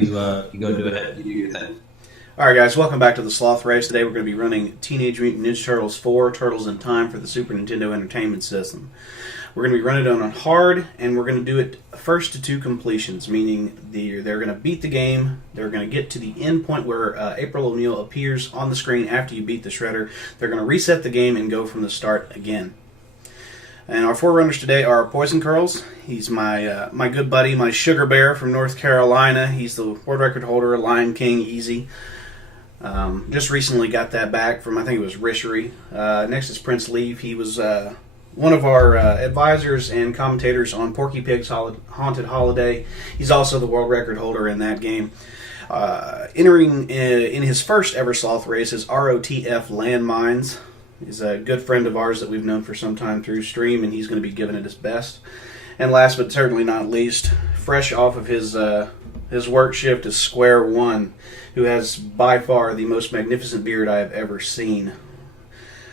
You go do it. You do your thing. Alright guys, welcome back to the Sloth Race. Today we're going to be running Teenage Mutant Ninja Turtles 4, Turtles in Time for the Super Nintendo Entertainment System. We're going to be running it on hard, and we're going to do it first to two completions, meaning they're going to beat the game, they're going to get to the end point where April O'Neil appears on the screen after you beat the Shredder, they're going to reset the game and go from the start again. And our forerunners today are Poisoncurls. He's my good buddy, my sugar bear from North Carolina. He's the world record holder, Lion King, easy. Just recently got that back from, I think it was Rishery. Next is Prince Leaf. He was one of our advisors and commentators on Porky Pig's Haunted Holiday. He's also the world record holder in that game. Entering in his first ever Sloth race is ROTFLandmines. He's a good friend of ours that we've known for some time through stream, and he's going to be giving it his best. And last but certainly not least, fresh off of his work shift is Square One, who has by far the most magnificent beard I have ever seen.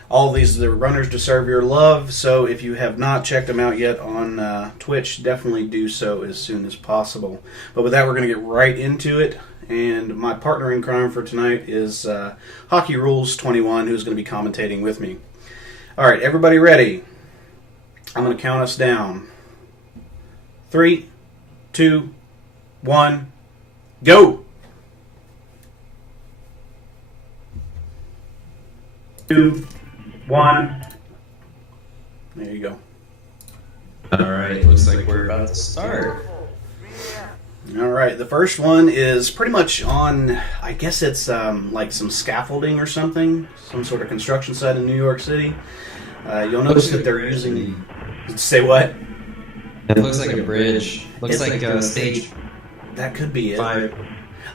All of these are the runners deserve your love, so if you have not checked them out yet on Twitch, definitely do so as soon as possible. But with that, we're going to get right into it. And my partner in crime for tonight is Hockey Rules 21, who's going to be commentating with me. All right, everybody ready? I'm going to count us down. 3, 2, 1, go! 2, 1. There you go. Alright, looks like we're about to start. Alright, the first one is pretty much on, I guess it's like some scaffolding or something, some sort of construction site in New York City. You'll notice that they're using... Say what? It looks like a bridge. Looks like stage... That could be it. 5.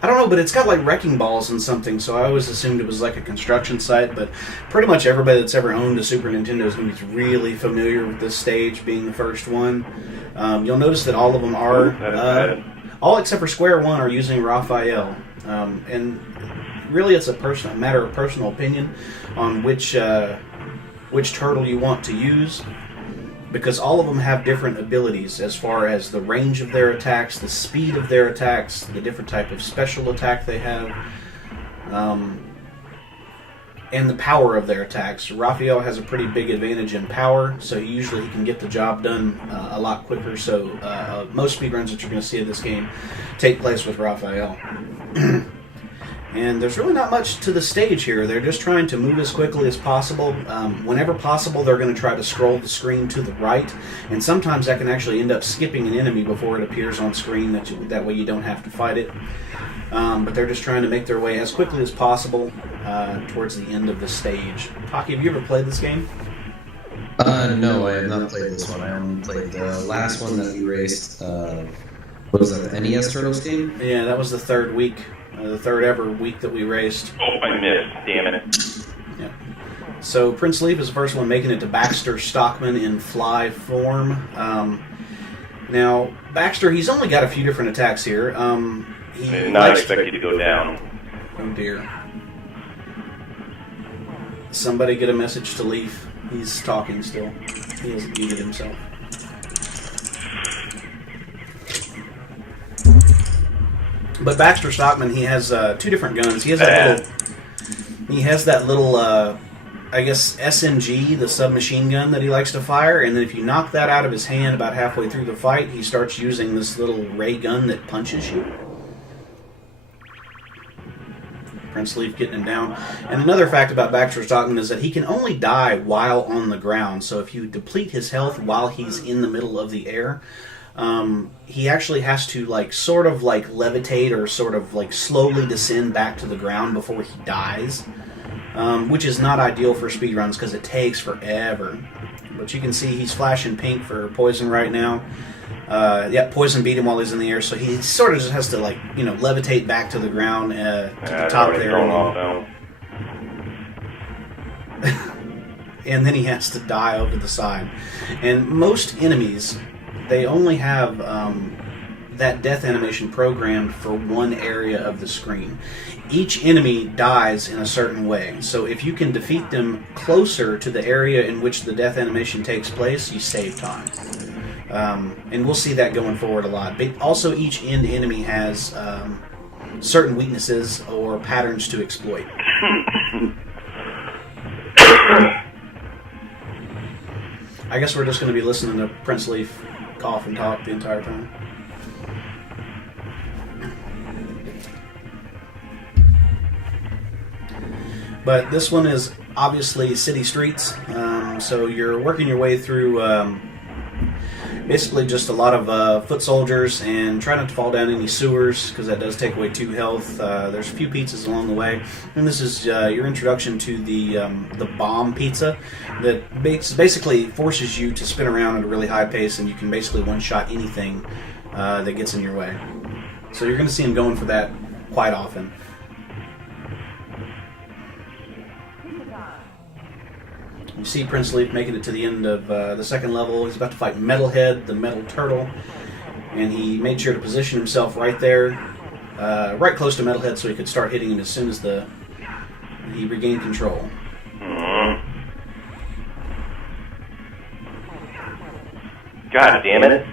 I don't know, but it's got like wrecking balls and something, so I always assumed it was like a construction site, but pretty much everybody that's ever owned a Super Nintendo is going to be really familiar with this stage being the first one. You'll notice that all of them are... all except for Square One are using Raphael, and really it's a matter of personal opinion on which turtle you want to use, because all of them have different abilities as far as the range of their attacks, the speed of their attacks, the different type of special attack they have, and the power of their attacks. Raphael has a pretty big advantage in power, so usually he can get the job done a lot quicker, so most speedruns that you're going to see in this game take place with Raphael. And there's really not much to the stage here. They're just trying to move as quickly as possible. Whenever possible, they're going to try to scroll the screen to the right, and sometimes that can actually end up skipping an enemy before it appears on screen, that way you don't have to fight it. But they're just trying to make their way as quickly as possible towards the end of the stage. Hockey, have you ever played this game? No, I have not played this one. I only played the last one that we raced. What was that, the NES Turtles game? Yeah, that was the third week. The third ever week that we raced. Oh, I missed. Damn it. Yeah. So Prince Leaf is the first one making it to Baxter Stockman in fly form. Now, Baxter, he's only got a few different attacks here. I did not expect you to go down. Oh dear. Somebody get a message to Leaf. He's talking still. He hasn't muted himself. But Baxter Stockman, he has two different guns. He has that little, I guess, SMG, the submachine gun that he likes to fire. And then if you knock that out of his hand about halfway through the fight, he starts using this little ray gun that punches you. Prince Leaf getting him down. And another fact about Baxter Stockman is that he can only die while on the ground. So if you deplete his health while he's in the middle of the air, he actually has to sort of levitate or sort of slowly descend back to the ground before he dies, which is not ideal for speedruns because it takes forever. But you can see he's flashing pink for Poison right now. Yeah, Poison beat him while he's in the air, so he sort of just has to levitate back to the ground to the top there. And then he has to die over the side. And most enemies, they only have that death animation programmed for one area of the screen. Each enemy dies in a certain way, so if you can defeat them closer to the area in which the death animation takes place, you save time. And we'll see that going forward a lot. But also each end enemy has certain weaknesses or patterns to exploit. I guess we're just going to be listening to Prince Leaf cough and talk the entire time. But this one is obviously city streets, so you're working your way through basically just a lot of foot soldiers, and try not to fall down any sewers because that does take away 2 health. There's a few pizzas along the way, and this is your introduction to the bomb pizza that basically forces you to spin around at a really high pace, and you can basically one-shot anything that gets in your way. So you're going to see him going for that quite often. You see Prince Leaf making it to the end of the second level. He's about to fight Metalhead, the metal turtle, and he made sure to position himself right there, right close to Metalhead, so he could start hitting him as soon as he regained control. God damn it.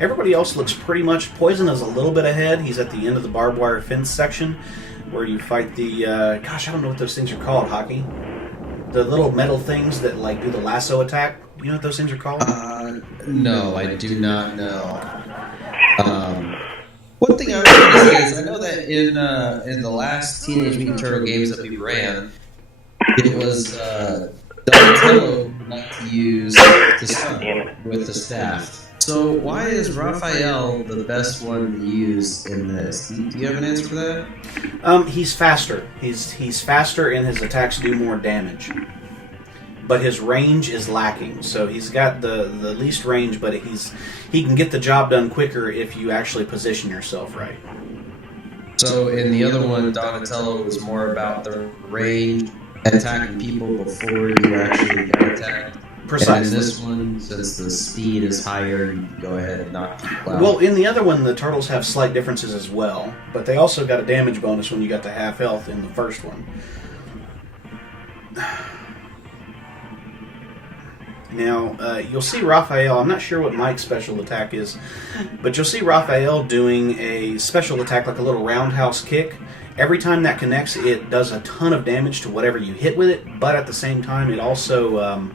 Everybody else looks pretty much... Poison is a little bit ahead. He's at the end of the barbed wire fence section, where you fight the... gosh, I don't know what those things are called, Hockey. The little metal things that like do the lasso attack. You know what those things are called? No, I do not know. One thing I was going to say is I know that in the last Teenage Mutant Turtle games that we ran, it was Donatello who liked to use the stun with the staff. So why is Raphael the best one to use in this? Do you have an answer for that? He's faster. He's faster, and his attacks do more damage. But his range is lacking. So he's got the least range, but he can get the job done quicker if you actually position yourself right. So in the other one, Donatello was more about the range, attacking people before you actually get attacked. Precisely. And in this one, since the speed is higher, you can go ahead and knock people out. Well, in the other one, the turtles have slight differences as well, but they also got a damage bonus when you got to half health in the first one. Now, you'll see Raphael, I'm not sure what Mike's special attack is, but you'll see Raphael doing a special attack like a little roundhouse kick. Every time that connects, it does a ton of damage to whatever you hit with it, but at the same time, it also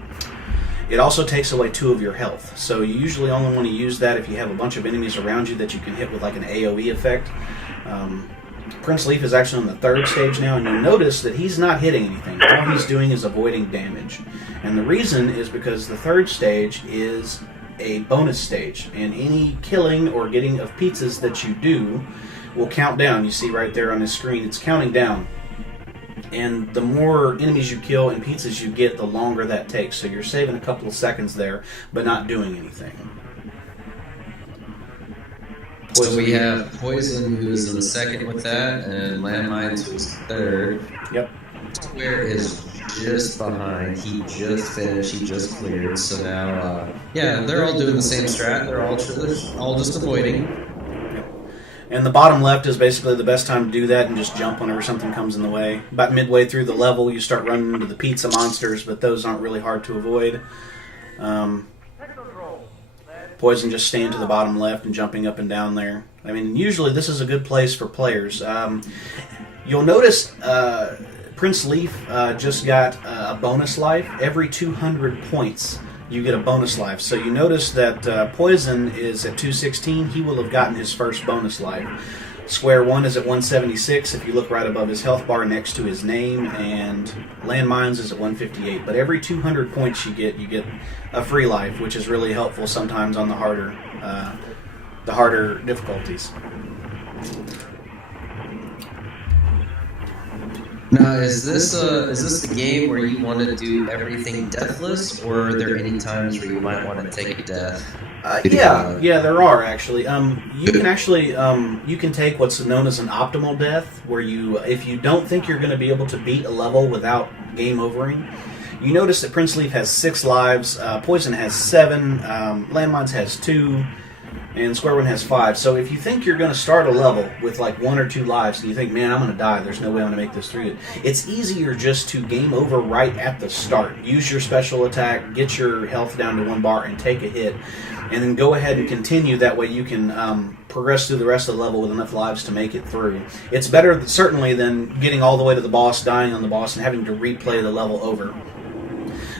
takes away 2 of your health. So you usually only want to use that if you have a bunch of enemies around you that you can hit with like an AoE effect. Prince Leaf is actually on the 3rd stage now, and you'll notice that he's not hitting anything. All he's doing is avoiding damage. And the reason is because the 3rd stage is a bonus stage, and any killing or getting of pizzas that you do will count down. You see right there on his screen, it's counting down. And the more enemies you kill and pizzas you get, the longer that takes. So you're saving a couple of seconds there, but not doing anything. So we have Poison, who is in the 2nd with that, and Landmines, who is 3rd. Yep. Square is just behind. He just finished. He just cleared. So now, yeah, they're all doing the same strat. They're all just avoiding. And the bottom left is basically the best time to do that and just jump whenever something comes in the way. About midway through the level, you start running into the pizza monsters, but those aren't really hard to avoid. Poison just staying to the bottom left and jumping up and down there. I mean, usually this is a good place for players. You'll notice Prince Leaf just got a bonus life. Every 200 points, you get a bonus life. So you notice that Poison is at 216. He will have gotten his first bonus life. Square One is at 176 if you look right above his health bar next to his name, and Landmines is at 158. But every 200 points you get a free life, which is really helpful sometimes on the harder difficulties. Now, is this the game where you want to do everything deathless, or are there any times where you might want to take a death? Yeah, there are actually. You can take what's known as an optimal death, where if you don't think you're going to be able to beat a level without game overing. You notice that Prince Leaf has 6 lives, Poison has 7, Landmines has 2, and Square One has 5. So if you think you're going to start a level with like 1 or 2 lives, and you think, man, I'm going to die, there's no way I'm going to make this through it, it's easier just to game over right at the start. Use your special attack, get your health down to 1 bar, and take a hit, and then go ahead and continue. That way you can progress through the rest of the level with enough lives to make it through. It's better, certainly, than getting all the way to the boss, dying on the boss, and having to replay the level over.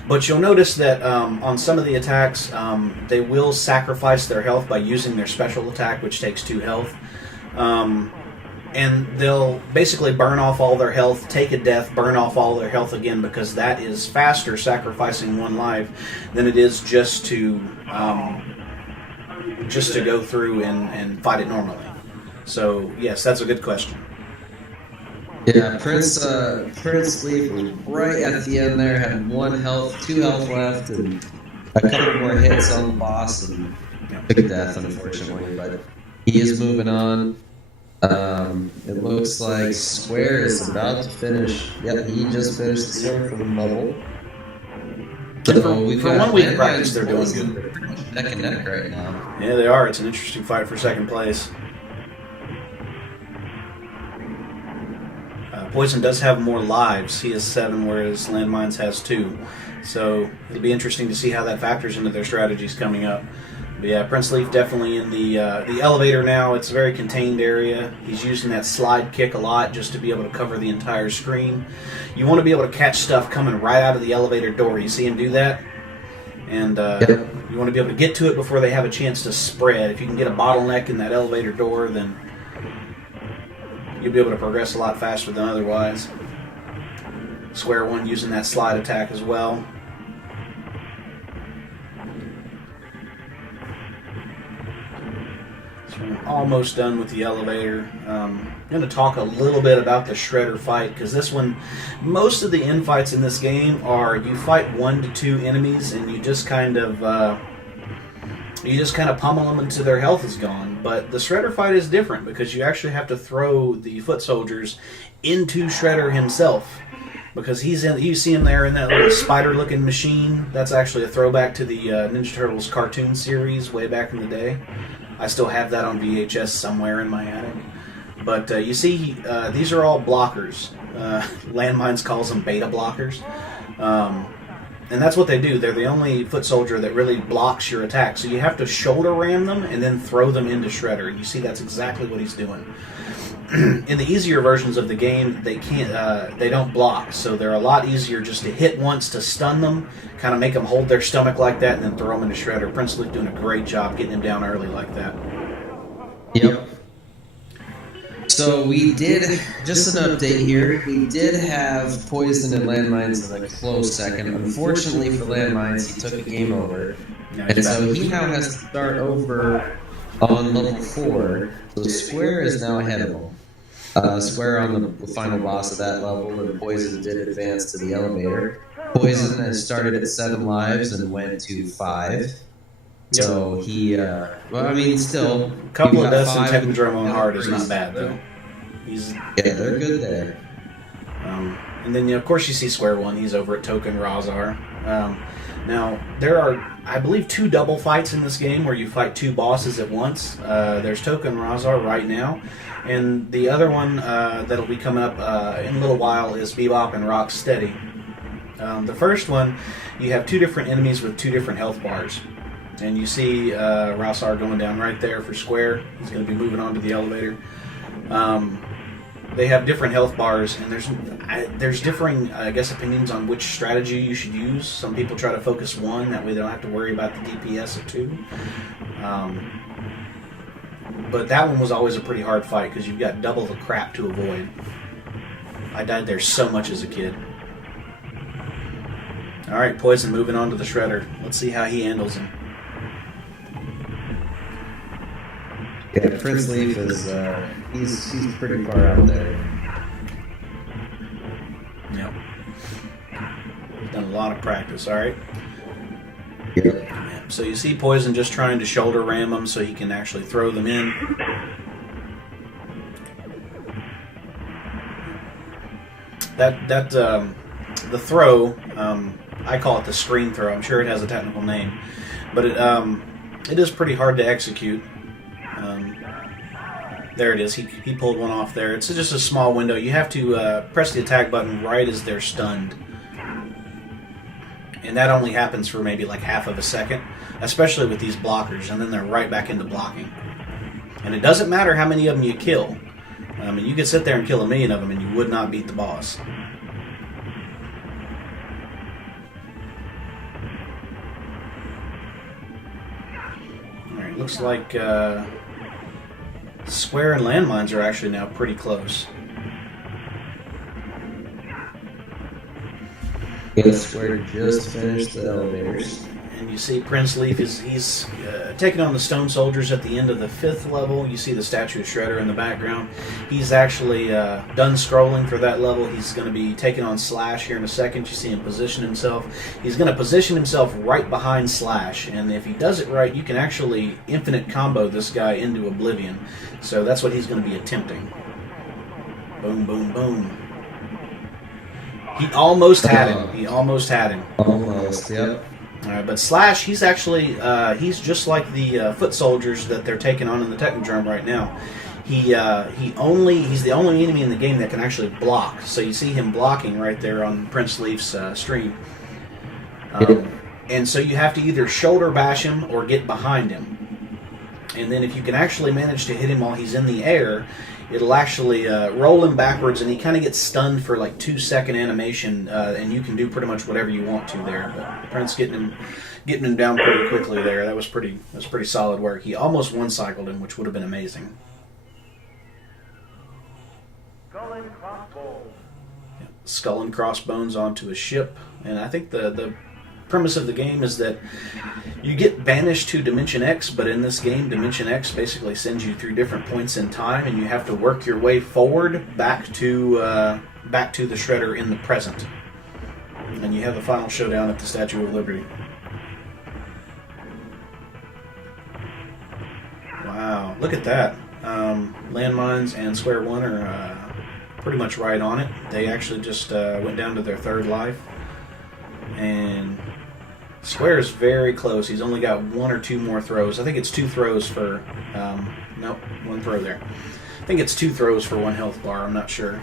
But you'll notice that on some of the attacks, they will sacrifice their health by using their special attack, which takes 2 health. And they'll basically burn off all their health, take a death, burn off all their health again, because that is faster, sacrificing 1 life, than it is just to go through and fight it normally. So, yes, that's a good question. Yeah, Prince Leaf was right at the end there, had 1 health, 2 health left, and a couple more hits on the boss, and took death, unfortunately, but he is moving on. It looks like Square is about to finish. Yep, he just finished the surfing level. So we've got 1 week practice, they're doing good. Pretty much neck and neck right now. Yeah, they are. It's an interesting fight for second place. Poison does have more lives. He has 7, whereas Landmines has 2. So it'll be interesting to see how that factors into their strategies coming up. But yeah, Prince Leaf definitely in the elevator now. It's a very contained area. He's using that slide kick a lot just to be able to cover the entire screen. You want to be able to catch stuff coming right out of the elevator door. You see him do that? And you want to be able to get to it before they have a chance to spread. If you can get a bottleneck in that elevator door, then you'll be able to progress a lot faster than otherwise. Square One using that slide attack as well. So we're almost done with the elevator. I'm going to talk a little bit about the Shredder fight, because this one, most of the infights in this game are you fight 1 to 2 enemies and you just kind of pummel them until their health is gone. But the Shredder fight is different because you actually have to throw the foot soldiers into Shredder himself, because you see him there in that little spider-looking machine. That's actually a throwback to the Ninja Turtles cartoon series way back in the day. I still have that on VHS somewhere in my attic. But you see, these are all blockers. Landmines calls them beta blockers. And that's what they do. They're the only foot soldier that really blocks your attack. So you have to shoulder ram them and then throw them into Shredder. And you see that's exactly what he's doing. In the easier versions of the game, they don't block. So they're a lot easier just to hit once to stun them, kind of make them hold their stomach like that, and then throw them into Shredder. Prince Luke doing a great job getting him down early like that. Yep. So we did, just an update here, we did have Poison and Landmines in a close second. Unfortunately for Landmines, he took a game over. And so he now has to start over on level 4. So Square is now ahead of him. Square on the final boss of that level, and Poison did advance to the elevator. Poison has started at 7 lives and went to 5. So he, still... A couple of deaths and taking drum on hard is not bad, though. They're good there. And then, of course, you see Square One. He's over at Token Razar. Now, there are, I believe, 2 double fights in this game where you fight 2 bosses at once. There's Token Razar right now, and the other one that'll be coming up in a little while is Bebop and Rocksteady. The first one, you have 2 different enemies with 2 different health bars. And you see Razar going down right there for Square. He's going to be moving on to the elevator. They have different health bars, and there's differing, I guess, opinions on which strategy you should use. Some people try to focus one, that way they don't have to worry about the DPS of 2. But that one was always a pretty hard fight, because you've got double the crap to avoid. I died there so much as a kid. Alright, Poison moving on to the Shredder. Let's see how he handles him. Yeah, Prince Leaf is, he's pretty far out there. Yep. He's done a lot of practice, alright? Yep. So you see Poison just trying to shoulder ram them so he can actually throw them in. The throw, I call it the screen throw. I'm sure it has a technical name. But it is pretty hard to execute. There it is. He pulled one off there. It's just a small window. You have to press the attack button right as they're stunned. And that only happens for maybe like half of a second, especially with these blockers, and then they're right back into blocking. And it doesn't matter how many of them you kill. I mean, you could sit there and kill 1,000,000 of them and you would not beat the boss. Alright, looks like Square and Landmines are actually now pretty close. Yes, Square just finished the elevators. And you see Prince Leaf he's taking on the Stone Soldiers at the end of the 5th level. You see the statue of Shredder in the background. He's actually done scrolling for that level. He's going to be taking on Slash here in a second. You see him position himself. He's going to position himself right behind Slash, and if he does it right, you can actually infinite combo this guy into oblivion. So that's what he's going to be attempting. Boom, boom, boom. He almost had him. He almost had him. Almost, yep. But Slash, he's actually, he's just like the foot soldiers that they're taking on in the Technodrome right now. He's the only enemy in the game that can actually block. So you see him blocking right there on Prince Leaf's stream. And so you have to either shoulder bash him or get behind him. And then if you can actually manage to hit him while he's in the air, it'll actually roll him backwards, and he kind of gets stunned for like 2-second animation, and you can do pretty much whatever you want to there. But Prince getting him down pretty quickly there. That was pretty solid work. He almost one-cycled him, which would have been amazing. Skull and crossbones onto a ship, and I think the premise of the game is that you get banished to Dimension X, but in this game, Dimension X basically sends you through different points in time, and you have to work your way forward back to the Shredder in the present. And you have the final showdown at the Statue of Liberty. Wow, look at that. Landmines and Square One are pretty much right on it. They actually just went down to their 3rd life. And Square is very close. He's only got 1 or 2 more throws. I think it's 2 throws for... nope, 1 throw there. I think it's 2 throws for 1 health bar. I'm not sure.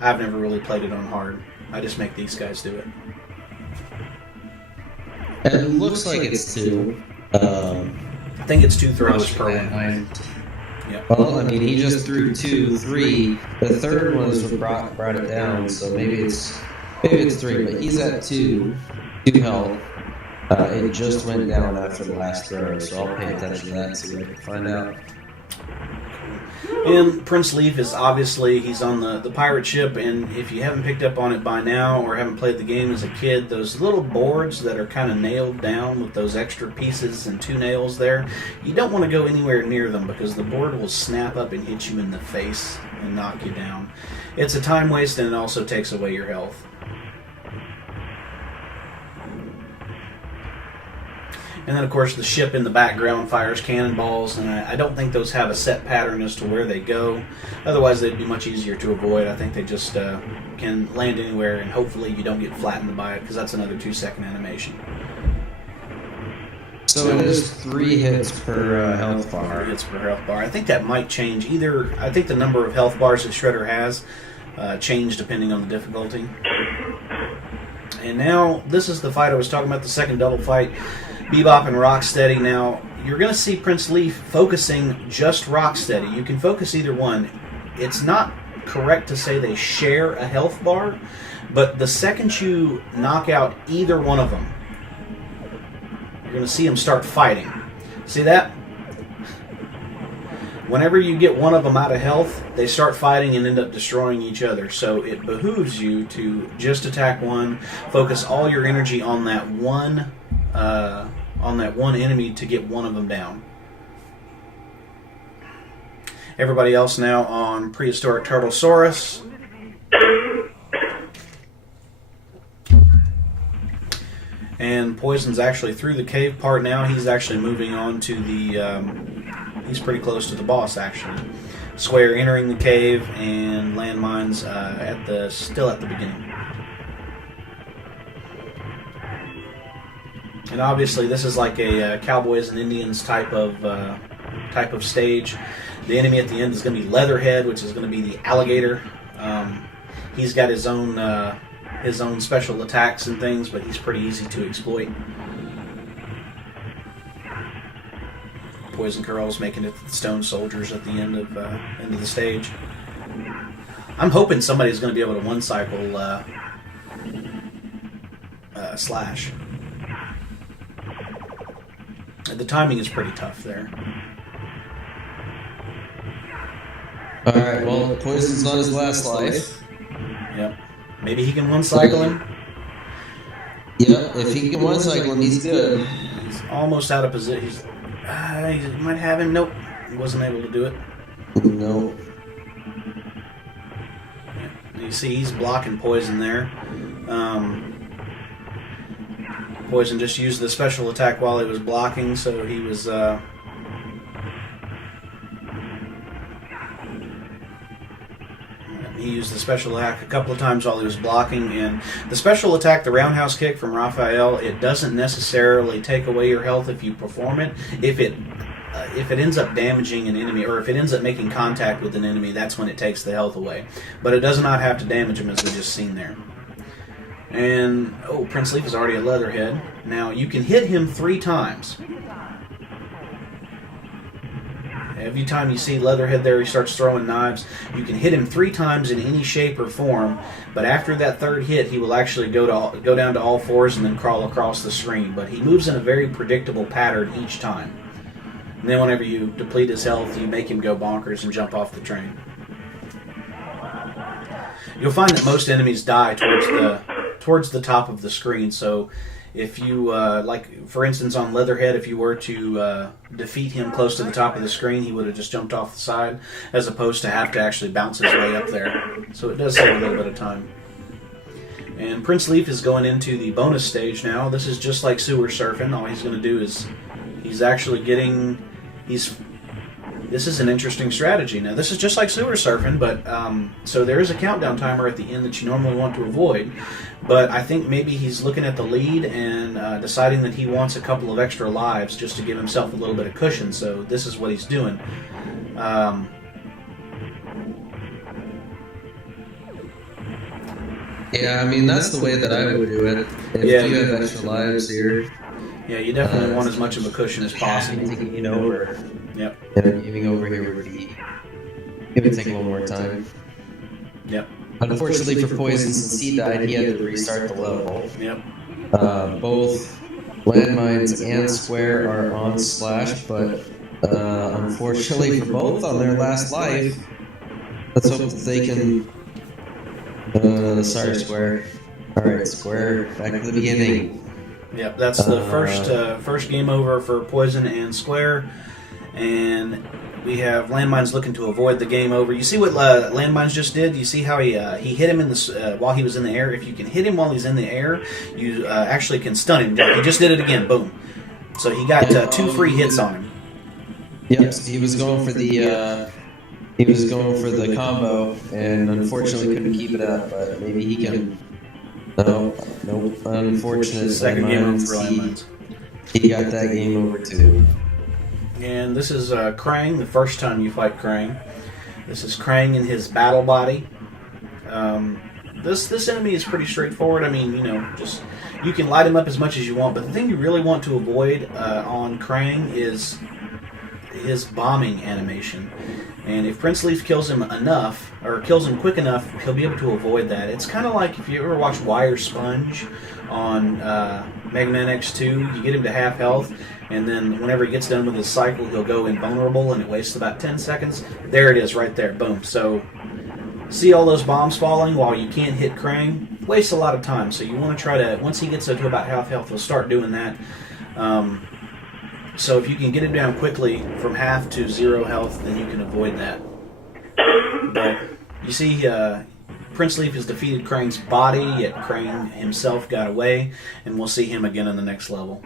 I've never really played it on hard. I just make these guys do it. It looks like it's 2. I think it's 2 throws per one. Yeah. Well, I mean, he just threw 2, 3. The 3rd one is what brought it down, so maybe it's 3, but he's at 2 health. It just went down after the last throw, so I'll pay attention to that and see what I can find out. And Prince Leaf is obviously, he's on the pirate ship, and if you haven't picked up on it by now or haven't played the game as a kid, those little boards that are kind of nailed down with those extra pieces and 2 nails there, you don't want to go anywhere near them because the board will snap up and hit you in the face and knock you down. It's a time waste, and it also takes away your health. And then, of course, the ship in the background fires cannonballs, and I don't think those have a set pattern as to where they go. Otherwise, they'd be much easier to avoid. I think they just can land anywhere, and hopefully you don't get flattened by it, because that's another 2-second animation. So it is 3 hits per health bar. 3 hits per health bar. I think that might change. I think the number of health bars that Shredder has change depending on the difficulty. And now, this is the fight I was talking about, the second double fight. Bebop and Rocksteady. Now, you're going to see Prince Leaf focusing just Rocksteady. You can focus either one. It's not correct to say they share a health bar, but the second you knock out either one of them, you're going to see them start fighting. See that? Whenever you get one of them out of health, they start fighting and end up destroying each other. So it behooves you to just attack one, focus all your energy on that one enemy to get one of them down. Everybody else now on Prehistoric Turtlesaurus. And Poison's actually through the cave part now. He's actually moving on to the... he's pretty close to the boss, actually. Square entering the cave, and Landmines still at the beginning. And obviously, this is like a Cowboys and Indians type of stage. The enemy at the end is going to be Leatherhead, which is going to be the alligator. He's got his own special attacks and things, but he's pretty easy to exploit. Poisoncurls, making it the Stone Soldiers at the end of the stage. I'm hoping somebody's going to be able to one-cycle Slash. The timing is pretty tough there. Alright, well, Poison's on his last life. Yep. Maybe he can one-cycle him. Yep, if he can one-cycle him, he's good. He's almost out of position. He might have him. Nope. He wasn't able to do it. No. You see, he's blocking Poison there. Poison just used the special attack while he was blocking, so he was... He used the special attack a couple of times while he was blocking, and the special attack, the roundhouse kick from Raphael, it doesn't necessarily take away your health if you perform it. If it ends up damaging an enemy, or if it ends up making contact with an enemy, that's when it takes the health away. But it does not have to damage him, as we just seen there. And, oh, Prince Leaf is already a Leatherhead. Now, you can hit him 3 times. Every time you see Leatherhead there, he starts throwing knives. You can hit him 3 times in any shape or form, but after that 3rd hit, he will actually go down to all 4s and then crawl across the screen. But he moves in a very predictable pattern each time. And then whenever you deplete his health, you make him go bonkers and jump off the train. You'll find that most enemies die towards the top of the screen, so if you, like, for instance, on Leatherhead, if you were to defeat him close to the top of the screen, he would have just jumped off the side, as opposed to have to actually bounce his way up there. So it does save a little bit of time. And Prince Leaf is going into the bonus stage now. This is just like Sewer Surfing. All he's going to do is he's actually getting... This is an interesting strategy. Now, this is just like Sewer Surfing, but so there is a countdown timer at the end that you normally want to avoid. But I think maybe he's looking at the lead and deciding that he wants a couple of extra lives just to give himself a little bit of cushion. So this is what he's doing. Yeah, I mean, that's the way that I would do it. If you have extra lives here. Yeah, you definitely want as much of a cushion as possible. Taking over. Yep. And giving over here would be... It would take a little more time. Yep. Unfortunately for Poison, since he died, he had to restart the level. Yep. Both Landmines and Square are on Slash, but unfortunately for both on their last life, let's hope that they can... sorry, Square. Alright, Square, back at the beginning. Yep, that's the first game over for Poison and Square, and we have Landmines looking to avoid the game over. You see what Landmines just did? You see how he hit him in the while he was in the air? If you can hit him while he's in the air, you actually can stun him. He just did it again. Boom. So he got 2 free hits on him. Yep, he was going for the combo, and unfortunately couldn't keep it up. But maybe he can. No, unfortunate. Second game over for Landmines. He got that game over too. And this is Krang, the first time you fight Krang. This is Krang in his battle body. This enemy is pretty straightforward. I mean, just you can light him up as much as you want, but the thing you really want to avoid on Krang is his bombing animation. And if Prince Leaf kills him enough, or kills him quick enough, he'll be able to avoid that. It's kind of like if you ever watch Wire Sponge on Mega Man X2, you get him to half health, and then whenever he gets done with his cycle, he'll go invulnerable, and it wastes about 10 seconds. There it is, right there, boom. So, see all those bombs falling while you can't hit Krang? Wastes a lot of time, so you want to try to, once he gets to about half health, he'll start doing that. So if you can get him down quickly from half to 0 health, then you can avoid that. But you see, Prince Leaf has defeated Krang's body, yet Krang himself got away, and we'll see him again in the next level.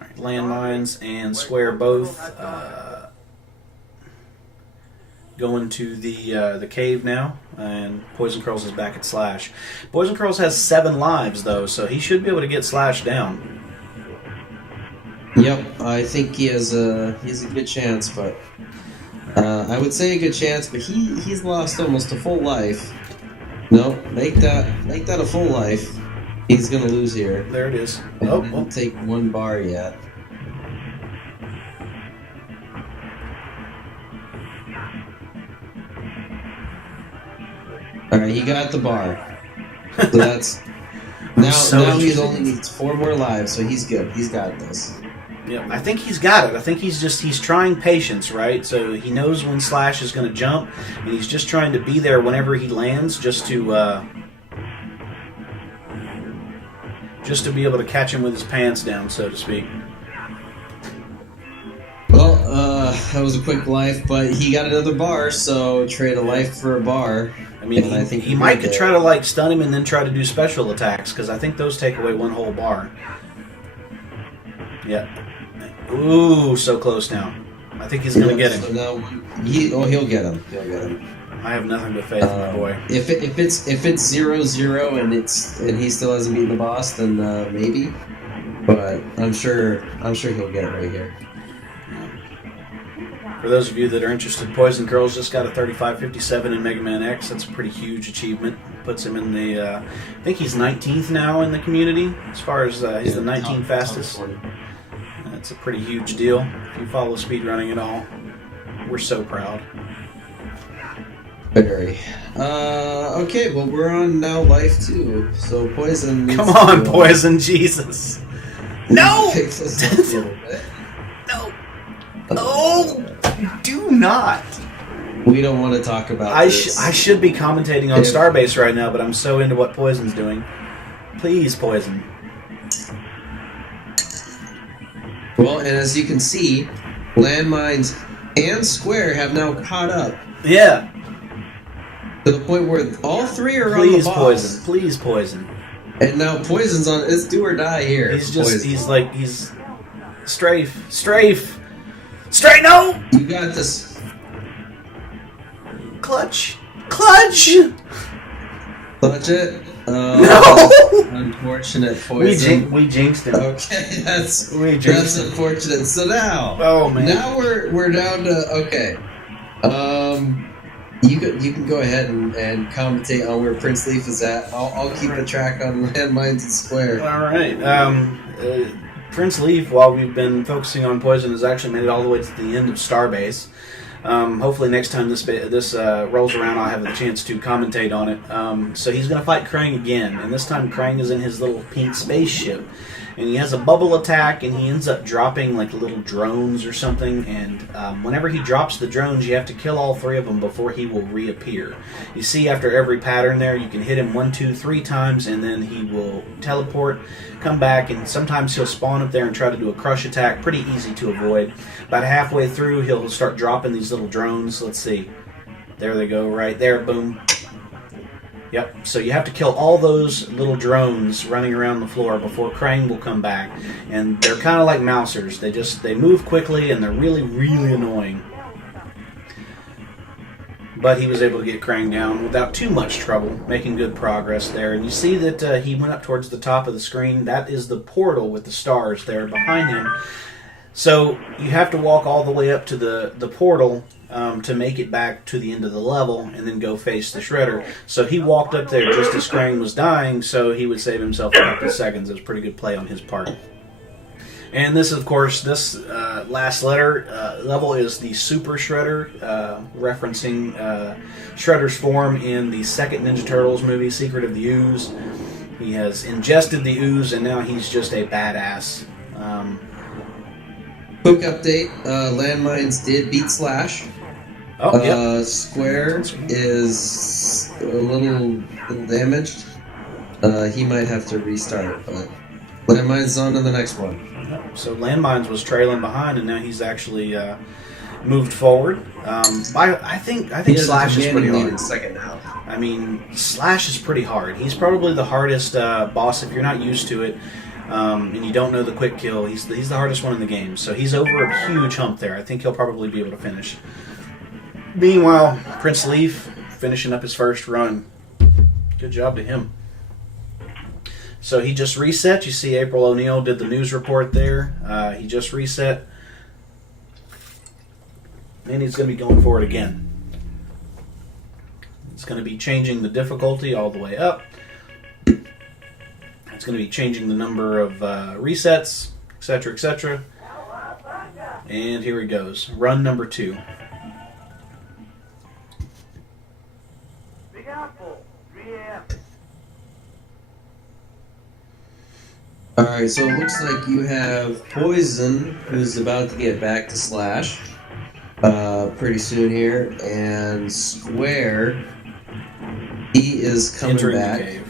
Alright, Landmines and Square both going to the cave now, and Poisoncurls is back at Slash. Poisoncurls has 7 lives though, so he should be able to get Slash down. Yep, I think he has a good chance, but I would say a good chance, but he's lost almost a full life. No, make that a full life. He's going to lose here. There it is. Oh, won't take one bar yet. All right, he got the bar. So that's now he only needs 4 more lives, so he's good. He's got this. Yeah, I think he's got it. I think he's trying patience, right? So he knows when Slash is going to jump, and he's just trying to be there whenever he lands, just to be able to catch him with his pants down, so to speak. Well, that was a quick life, but he got another bar, so trade a life for a bar. I mean, I think he might could try to like stun him and then try to do special attacks, because I think those take away 1 whole bar. Yeah. Ooh, so close now. I think he's gonna get him. So now he'll get him. He'll get him. I have nothing but faith in my boy. If it's 0-0 and he still hasn't beaten the boss, then maybe. But I'm sure he'll get it right here. For those of you that are interested, Poisoncurls just got a 3557 in Mega Man X. That's a pretty huge achievement. Puts him in the, I think he's 19th now in the community, as far as he's the 19th fastest. That's a pretty huge deal. If you follow speedrunning at all, we're so proud. Very. Okay, well, we're on now life 2. So Poison needs Come on, Poison, Jesus. No! No! Oh! Do not! We don't want to talk about this. I should be commentating on Starbase right now, but I'm so into what Poison's doing. Please, Poison. Well, and as you can see, Landmines and Square have now caught up. Yeah. To the point where all 3 are Please, on the boss. Poison. Please, Poison. And now Poison's on. It's do or die here. He's just. Poison. He's strafe. Straight. No. You got this. Clutch. Touch it. No. Unfortunate Poison. We jinxed him. Okay, that's jinxed him. unfortunate. So now. Oh man. Now we're down to okay. You can go ahead and commentate on where Prince Leaf is at. I'll keep a track on Landmines and Square. All right. Prince Leaf, while we've been focusing on Poison, has actually made it all the way to the end of Starbase. Hopefully next time this rolls around, I'll have the chance to commentate on it. So he's going to fight Krang again, and this time Krang is in his little pink spaceship. And he has a bubble attack, and he ends up dropping like little drones or something. And whenever he drops the drones, you have to kill all 3 of them before he will reappear. You see, after every pattern there, you can hit him 1, 2, 3 times, and then he will teleport, come back, and sometimes he'll spawn up there and try to do a crush attack. Pretty easy to avoid. About halfway through, he'll start dropping these little drones. Let's see. There they go, right there. Boom. Yep, so you have to kill all those little drones running around the floor before Krang will come back. And they're kind of like mousers. They move quickly and they're really, really annoying. But he was able to get Krang down without too much trouble, making good progress there. And you see that he went up towards the top of the screen. That is the portal with the stars there behind him. So you have to walk all the way up to the portal to make it back to the end of the level and then go face the Shredder. So he walked up there just as Krang was dying, so he would save himself a couple of seconds. It was a pretty good play on his part. And this, of course, this last level is the Super Shredder, referencing Shredder's form in the second Ninja Turtles movie, Secret of the Ooze. He has ingested the ooze, and now he's just a badass. Quick update, Landmines did beat Slash. Oh, yep. Square is a little damaged. He might have to restart, but Landmines is on to the next one. So Landmines was trailing behind, and now he's actually moved forward. I think Slash is pretty hard. Second now. I mean, Slash is pretty hard. He's probably the hardest boss if you're not used to it. And you don't know the quick kill. He's the hardest one in the game. So he's over a huge hump there. I think he'll probably be able to finish. Meanwhile, Prince Leaf finishing up his first run. Good job to him. So he just reset. You see April O'Neil did the news report there. He just reset. And he's going to be going for it again. It's going to be changing the difficulty all the way up. It's going to be changing the number of resets, etc., etc. And here he goes. Run number 2. Big Apple, 3 a.m. Alright, so it looks like you have Poison, who's about to get back to Slash pretty soon here, and Square, he is coming Entering back. the cave.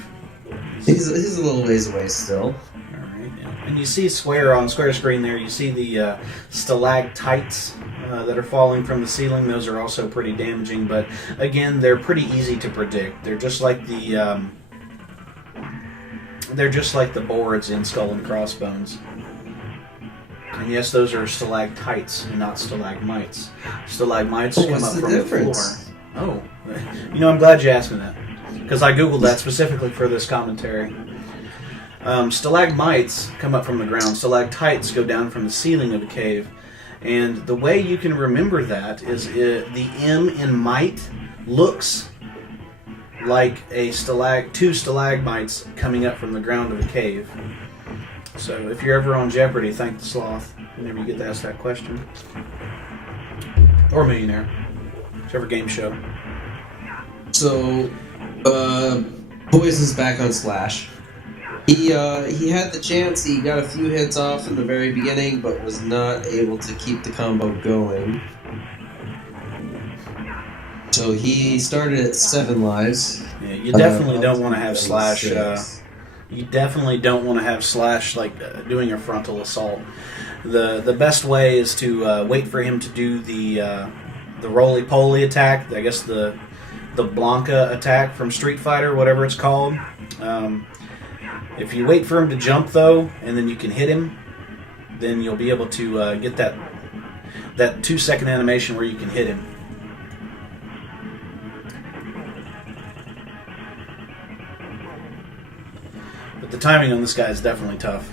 He's a little ways away still. Alright, yeah. And you see Square on Square screen there, you see the stalactites that are falling from the ceiling. Those are also pretty damaging, but again, they're pretty easy to predict. They're just like the boards in Skull and Crossbones. And yes, those are stalactites and not stalagmites. Stalagmites come what's up the from difference? the floor. Oh, I'm glad you asked me that, because I googled that specifically for this commentary. Stalagmites come up from the ground. Stalactites go down from the ceiling of the cave. And the way you can remember that is the M in mite looks like two stalagmites coming up from the ground of a cave. So if you're ever on Jeopardy, thank the Sloth whenever you get to ask that question. Or Millionaire. Whichever game show. So, Poison's back on Slash. He had the chance, he got a few hits off in the very beginning, but was not able to keep the combo going. So he started at 7 lives. Yeah, you definitely don't want to have to Slash. 6. You definitely don't want to have Slash doing a frontal assault. The best way is to wait for him to do the roly-poly attack. I guess the Blanca attack from Street Fighter, whatever it's called. If you wait for him to jump though, and then you can hit him, then you'll be able to get that 2-second animation where you can hit him. But the timing on this guy is definitely tough.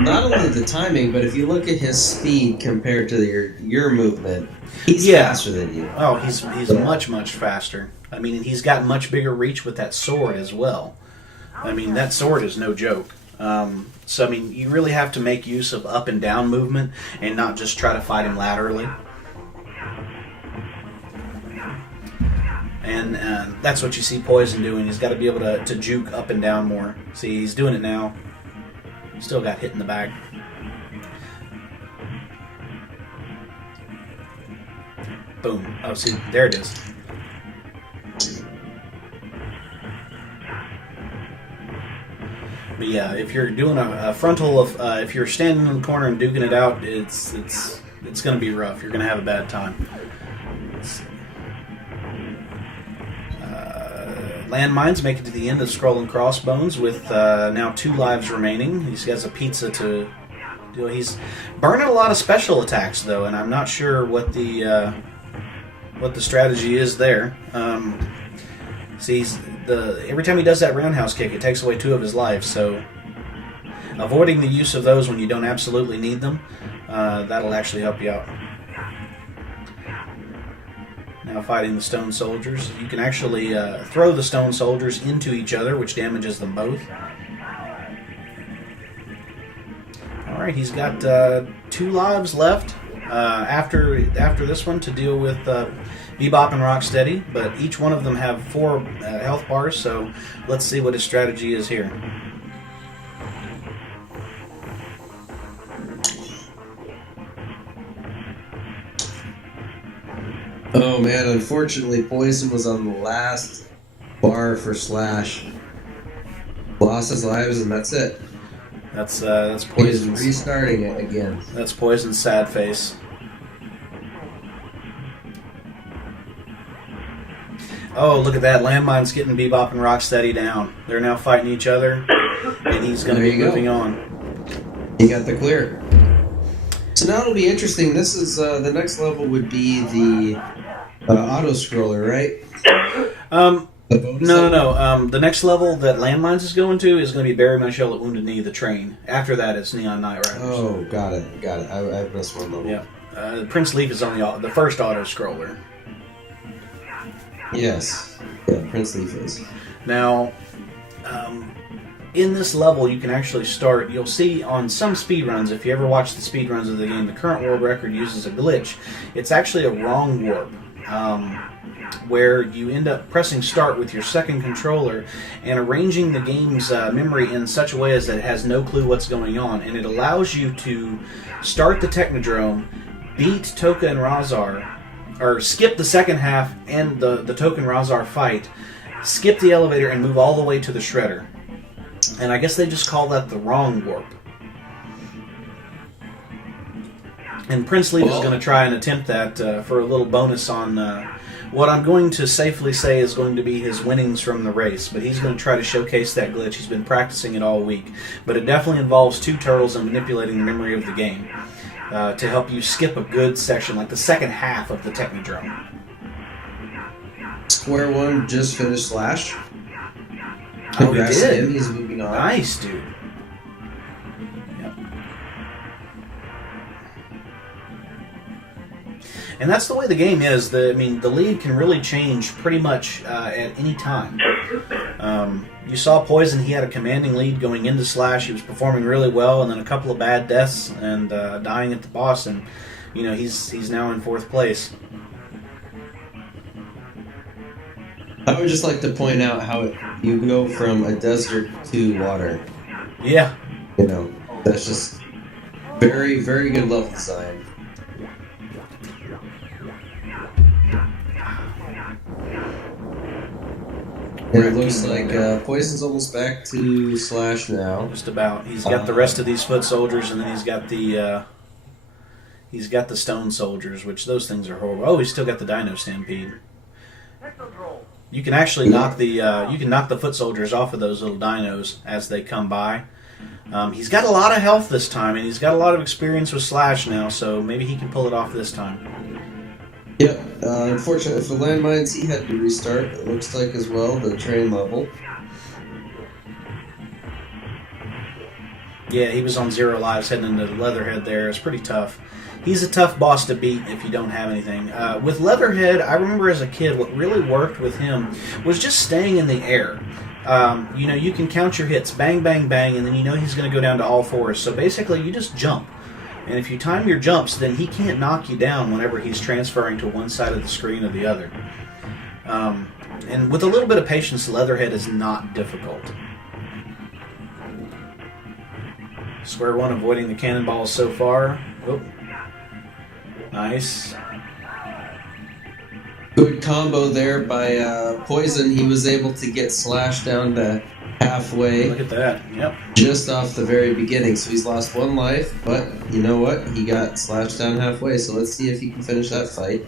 Not only the timing, but if you look at his speed compared to your movement, he's faster than you. Oh, he's much faster. I mean, he's got much bigger reach with that sword as well. I mean, that sword is no joke. So, I mean, you really have to make use of up and down movement and not just try to fight him laterally. And that's what you see Poison doing. He's got to be able to juke up and down more. See, he's doing it now. Still got hit in the back. Boom. Oh, see, there it is. But yeah, if you're doing a frontal, if you're standing in the corner and duking it out, it's going to be rough. You're going to have a bad time. Landmines make it to the end of Skull and Crossbones with now 2 lives remaining. He has a pizza to do. He's burning a lot of special attacks though, and I'm not sure what the strategy is there. See, every time he does that roundhouse kick, it takes away 2 of his lives. So avoiding the use of those when you don't absolutely need them, that'll actually help you out. Now fighting the stone soldiers. You can actually throw the stone soldiers into each other, which damages them both. Alright, he's got 2 lives left after this one to deal with Bebop and Rocksteady, but each one of them have 4 health bars, so let's see what his strategy is here. Oh man, unfortunately Poison was on the last bar for Slash. Lost his lives and that's it. That's He's Poison's restarting it again. That's Poison's sad face. Oh, look at that. Landmine's getting Bebop and Rocksteady down. They're now fighting each other, and he's going to be moving on. He got the clear. So now it'll be interesting. This is the next level would be the auto scroller, right? No. The next level that Landmines is going to is going to be Bury My Shell at Wounded Knee, the train. After that, it's Neon Knight Riders. Oh, got it. I missed one level. Yeah. Prince Leaf is on the first auto scroller. Yes. Yeah, Prince Leaf is. Now, in this level, you can actually start. You'll see on some speedruns, if you ever watch the speedruns of the game, the current world record uses a glitch. It's actually a wrong warp, where you end up pressing start with your second controller and arranging the game's memory in such a way as that it has no clue what's going on, and it allows you to start the Technodrome, beat Toka and Razar, or skip the second half and the Toka and Razar fight, skip the elevator, and move all the way to the Shredder. And I guess they just call that the wrong warp. And Prince Leaf is going to try and attempt that for a little bonus on what I'm going to safely say is going to be his winnings from the race. But he's going to try to showcase that glitch. He's been practicing it all week. But it definitely involves two turtles and manipulating the memory of the game to help you skip a good section, like the second half of the Technodrome. Square One just finished Slash. Oh, he Congrats to did? him. He's moving on. Nice, dude. Yep. And that's the way the game is. The lead can really change pretty much at any time. You saw Poison; he had a commanding lead going into Slash. He was performing really well, and then a couple of bad deaths and dying at the boss, and he's now in 4th place. I would just like to point out how you go from a desert to water. Yeah. That's just very, very good level design. And it looks like Poison's almost back to Slash now. Just about. He's got the rest of these foot soldiers, and then he's got the stone soldiers, which those things are horrible. Oh, he's still got the Dino Stampede. You can actually knock the foot soldiers off of those little dinos as they come by. He's got a lot of health this time, and he's got a lot of experience with Slash now, so maybe he can pull it off this time. Yep. Unfortunately for Landmines, he had to restart, it looks like, as well, the train level. Yeah, he was on 0 lives heading into Leatherhead there. It's pretty tough. He's a tough boss to beat if you don't have anything. With Leatherhead, I remember as a kid, what really worked with him was just staying in the air. You can count your hits, bang, bang, bang, and then he's going to go down to all fours. So basically, you just jump. And if you time your jumps, then he can't knock you down whenever he's transferring to one side of the screen or the other. And with a little bit of patience, Leatherhead is not difficult. Square One avoiding the cannonballs so far. Oh. Nice. Good combo there by Poison. He was able to get Slash down to halfway. Look at that. Yep. Just off the very beginning. So he's lost 1 life, but you know what? He got Slash down halfway, so let's see if he can finish that fight.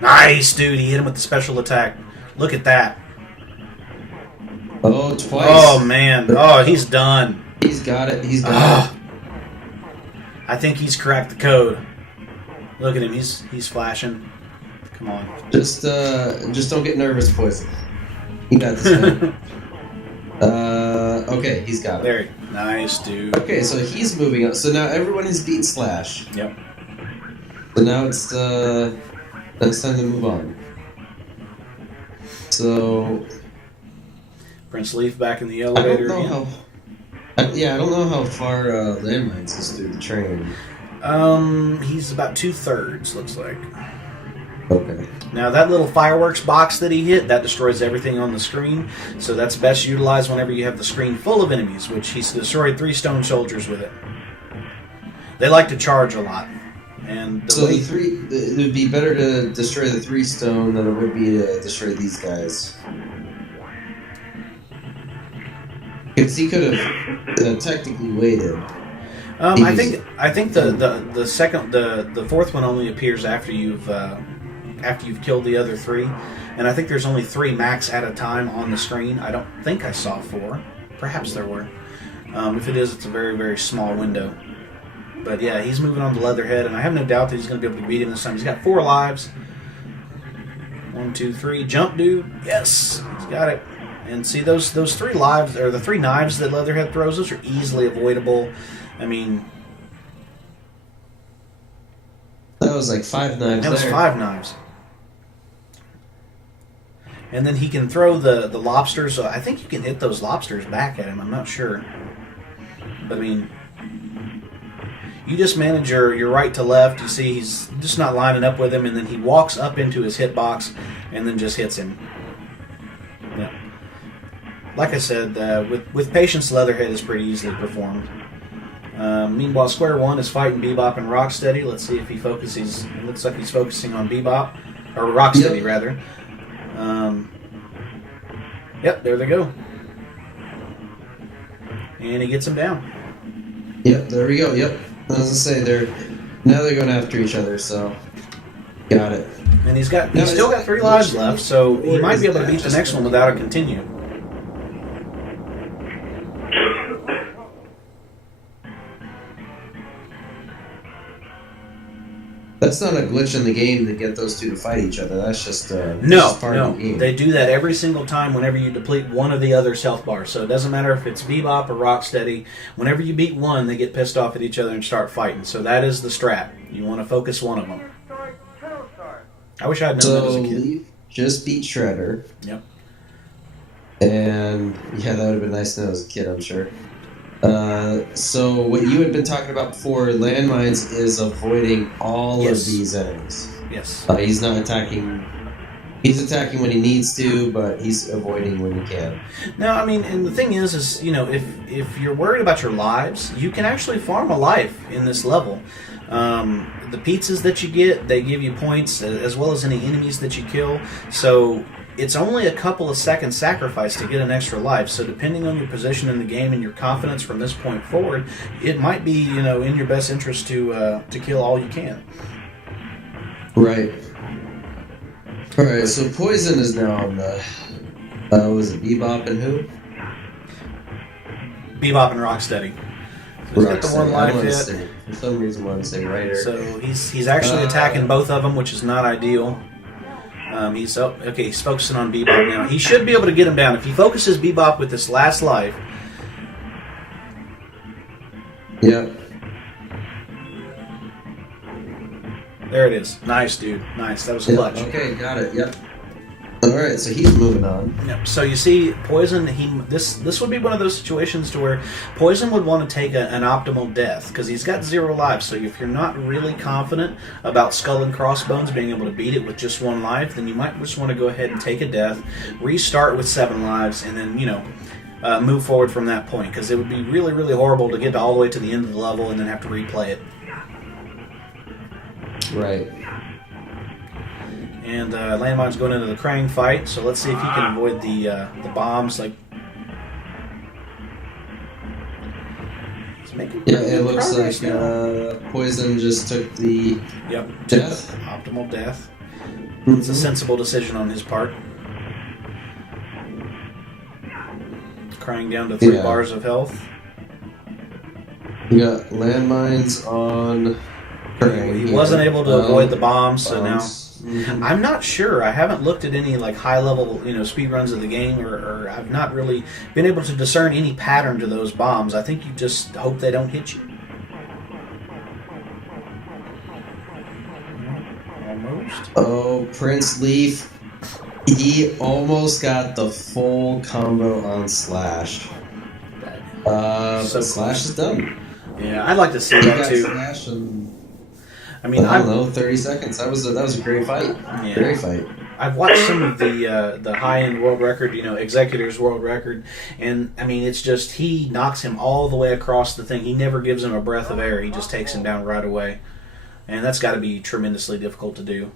Nice, dude. He hit him with the special attack. Look at that. Oh, twice. Oh, man. Oh, he's done. He's got it. He's got it. I think he's cracked the code. Look at him. He's flashing. Come on. Just don't get nervous, Poison. You got this, man. Okay, he's got it. There. Nice, dude. Okay, so he's moving on. So now everyone has beat Slash. Yep. So now it's time to move on. So Prince Leaf back in the I elevator. don't know I don't know how far Landmines is through the train. He's about 2/3, looks like. Okay. Now that little fireworks box that he hit, that destroys everything on the screen. So that's best utilized whenever you have the screen full of enemies, which he's destroyed 3 stone soldiers with it. They like to charge a lot. And it would be better to destroy the 3 stone than it would be to destroy these guys. Because he could have technically waited. I think the fourth one only appears after you've killed the other 3, and I think there's only 3 max at a time on the screen. I don't think I saw 4. Perhaps there were. If it is, it's a very, very small window. But yeah, he's moving on to Leatherhead, and I have no doubt that he's going to be able to beat him this time. He's got 4 lives. 1, 2, 3. Jump, dude. Yes, he's got it. And see, those 3 lives, or the 3 knives that Leatherhead throws, those are easily avoidable. I mean, that was like 5 knives. That was 5 knives. And then he can throw the lobsters. I think you can hit those lobsters back at him. I'm not sure. But I mean, you just manage your right to left. You see he's just not lining up with him, and then he walks up into his hitbox and then just hits him. Yeah. Like I said, with patience, Leatherhead is pretty easily performed. Meanwhile, Square One is fighting Bebop and Rocksteady. Let's see if he focuses. It looks like he's focusing on Bebop, or Rocksteady rather. Yep, there they go. And he gets him down. Yep, there we go. Yep. I was gonna say they're going after each other. So got it. And he's still got 3 lives left, so he might be able to beat the next one without a continue. That's not a glitch in the game to get those two to fight each other. That's just part of the game. They do that every single time whenever you deplete one of the other's health bars. So it doesn't matter if it's Bebop or Rocksteady. Whenever you beat one, they get pissed off at each other and start fighting. So that is the strat. You want to focus one of them. I wish I had known that as a kid. Leaf just beat Shredder. Yep. And yeah, that would have been nice to know as a kid, I'm sure. So what you had been talking about before, Landmines is avoiding all of these enemies. Yes. He's not attacking. He's attacking when he needs to, but he's avoiding when he can. No, I mean, and the thing is if you're worried about your lives, you can actually farm a life in this level. The pizzas that you get, they give you points, as well as any enemies that you kill. So it's only a couple of seconds sacrifice to get an extra life. So depending on your position in the game and your confidence from this point forward, it might be in your best interest to kill all you can. Right. All right. So Poison is now on the. Was it Bebop and who? Bebop and Rocksteady. So he's got the 1 life hit. For some reason, I wanted to say Ryder. So he's actually attacking both of them, which is not ideal. He's focusing on Bebop now. He should be able to get him down. If he focuses Bebop with this last life. Yep. There it is. Nice, dude. Nice. That was clutch. Okay, got it. Yep. Alright, so he's moving on. Yep. So you see, Poison, this would be one of those situations to where Poison would want to take an optimal death, because he's got 0 lives. So if you're not really confident about Skull and Crossbones being able to beat it with just 1 life, then you might just want to go ahead and take a death, restart with 7 lives, and then, move forward from that point, because it would be really, really horrible to get all the way to the end of the level and then have to replay it. Right. And Landmine's going into the Krang fight, so let's see if he can avoid the bombs. It looks like Poison just took the death. Optimal death. Mm-hmm. It's a sensible decision on his part. Krang down to 3 bars of health. We got Landmines on Krang. He wasn't able to avoid the bombs, so now... Mm-hmm. I'm not sure. I haven't looked at any high level speed runs of the game, or I've not really been able to discern any pattern to those bombs. I think you just hope they don't hit you. Almost. Oh, Prince Leaf. He almost got the full combo on Slash. Slash is done. Yeah, I'd like to see that too. Slash and I mean, I don't know, 30 seconds. That was a great fight. Yeah. Great fight. I've watched some of the high-end world record, Executor's world record, and I mean, it's just he knocks him all the way across the thing. He never gives him a breath of air. He just takes him down right away, and that's got to be tremendously difficult to do.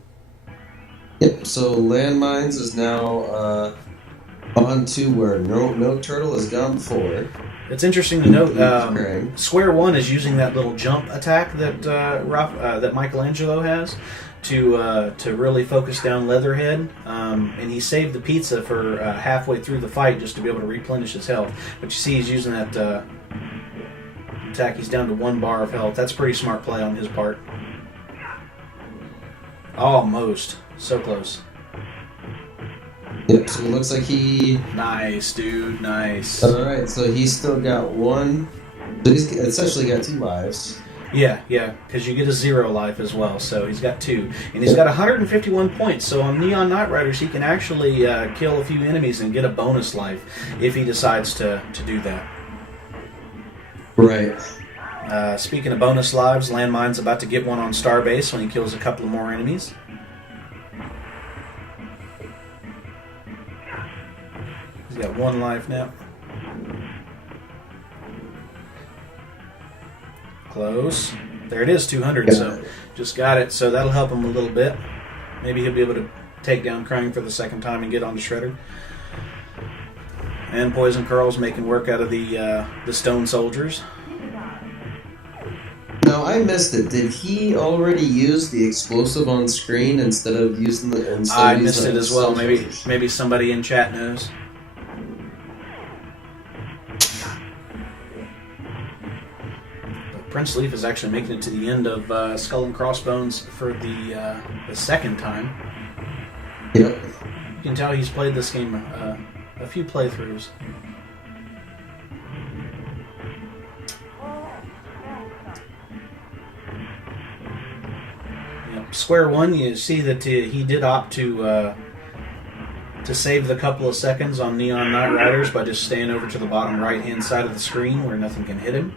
Yep. So Landmines is now on to where no turtle has gone before. It's interesting to note, Square One is using that little jump attack that that Michelangelo has to really focus down Leatherhead, and he saved the pizza for halfway through the fight just to be able to replenish his health. But you see he's using that attack. He's down to 1 bar of health. That's pretty smart play on his part. Almost. So close. Yep, so it looks like he... Nice, dude, nice. Alright, so he's still got 1... So he's essentially got 2 lives. Yeah, because you get a 0 life as well, so he's got 2. And he's got 151 points, so on Neon Knight Riders he can actually kill a few enemies and get a bonus life if he decides to do that. Right. Speaking of bonus lives, Landmine's about to get one on Starbase when he kills a couple of more enemies. He's got 1 life now. Close. There it is, 200, so just got it. So that'll help him a little bit. Maybe he'll be able to take down Krang for the second time and get onto Shredder. And Poisoncurls making work out of the Stone Soldiers. No, I missed it. Did he already use the explosive on screen instead of using the? I missed it as well. Maybe somebody in chat knows. Prince Leaf is actually making it to the end of Skull and Crossbones for the second time. Yep. You can tell he's played this game a few playthroughs. Yep. Square one, you see that he did opt to save the couple of seconds on Neon Knight Riders by just staying over to the bottom right-hand side of the screen where nothing can hit him.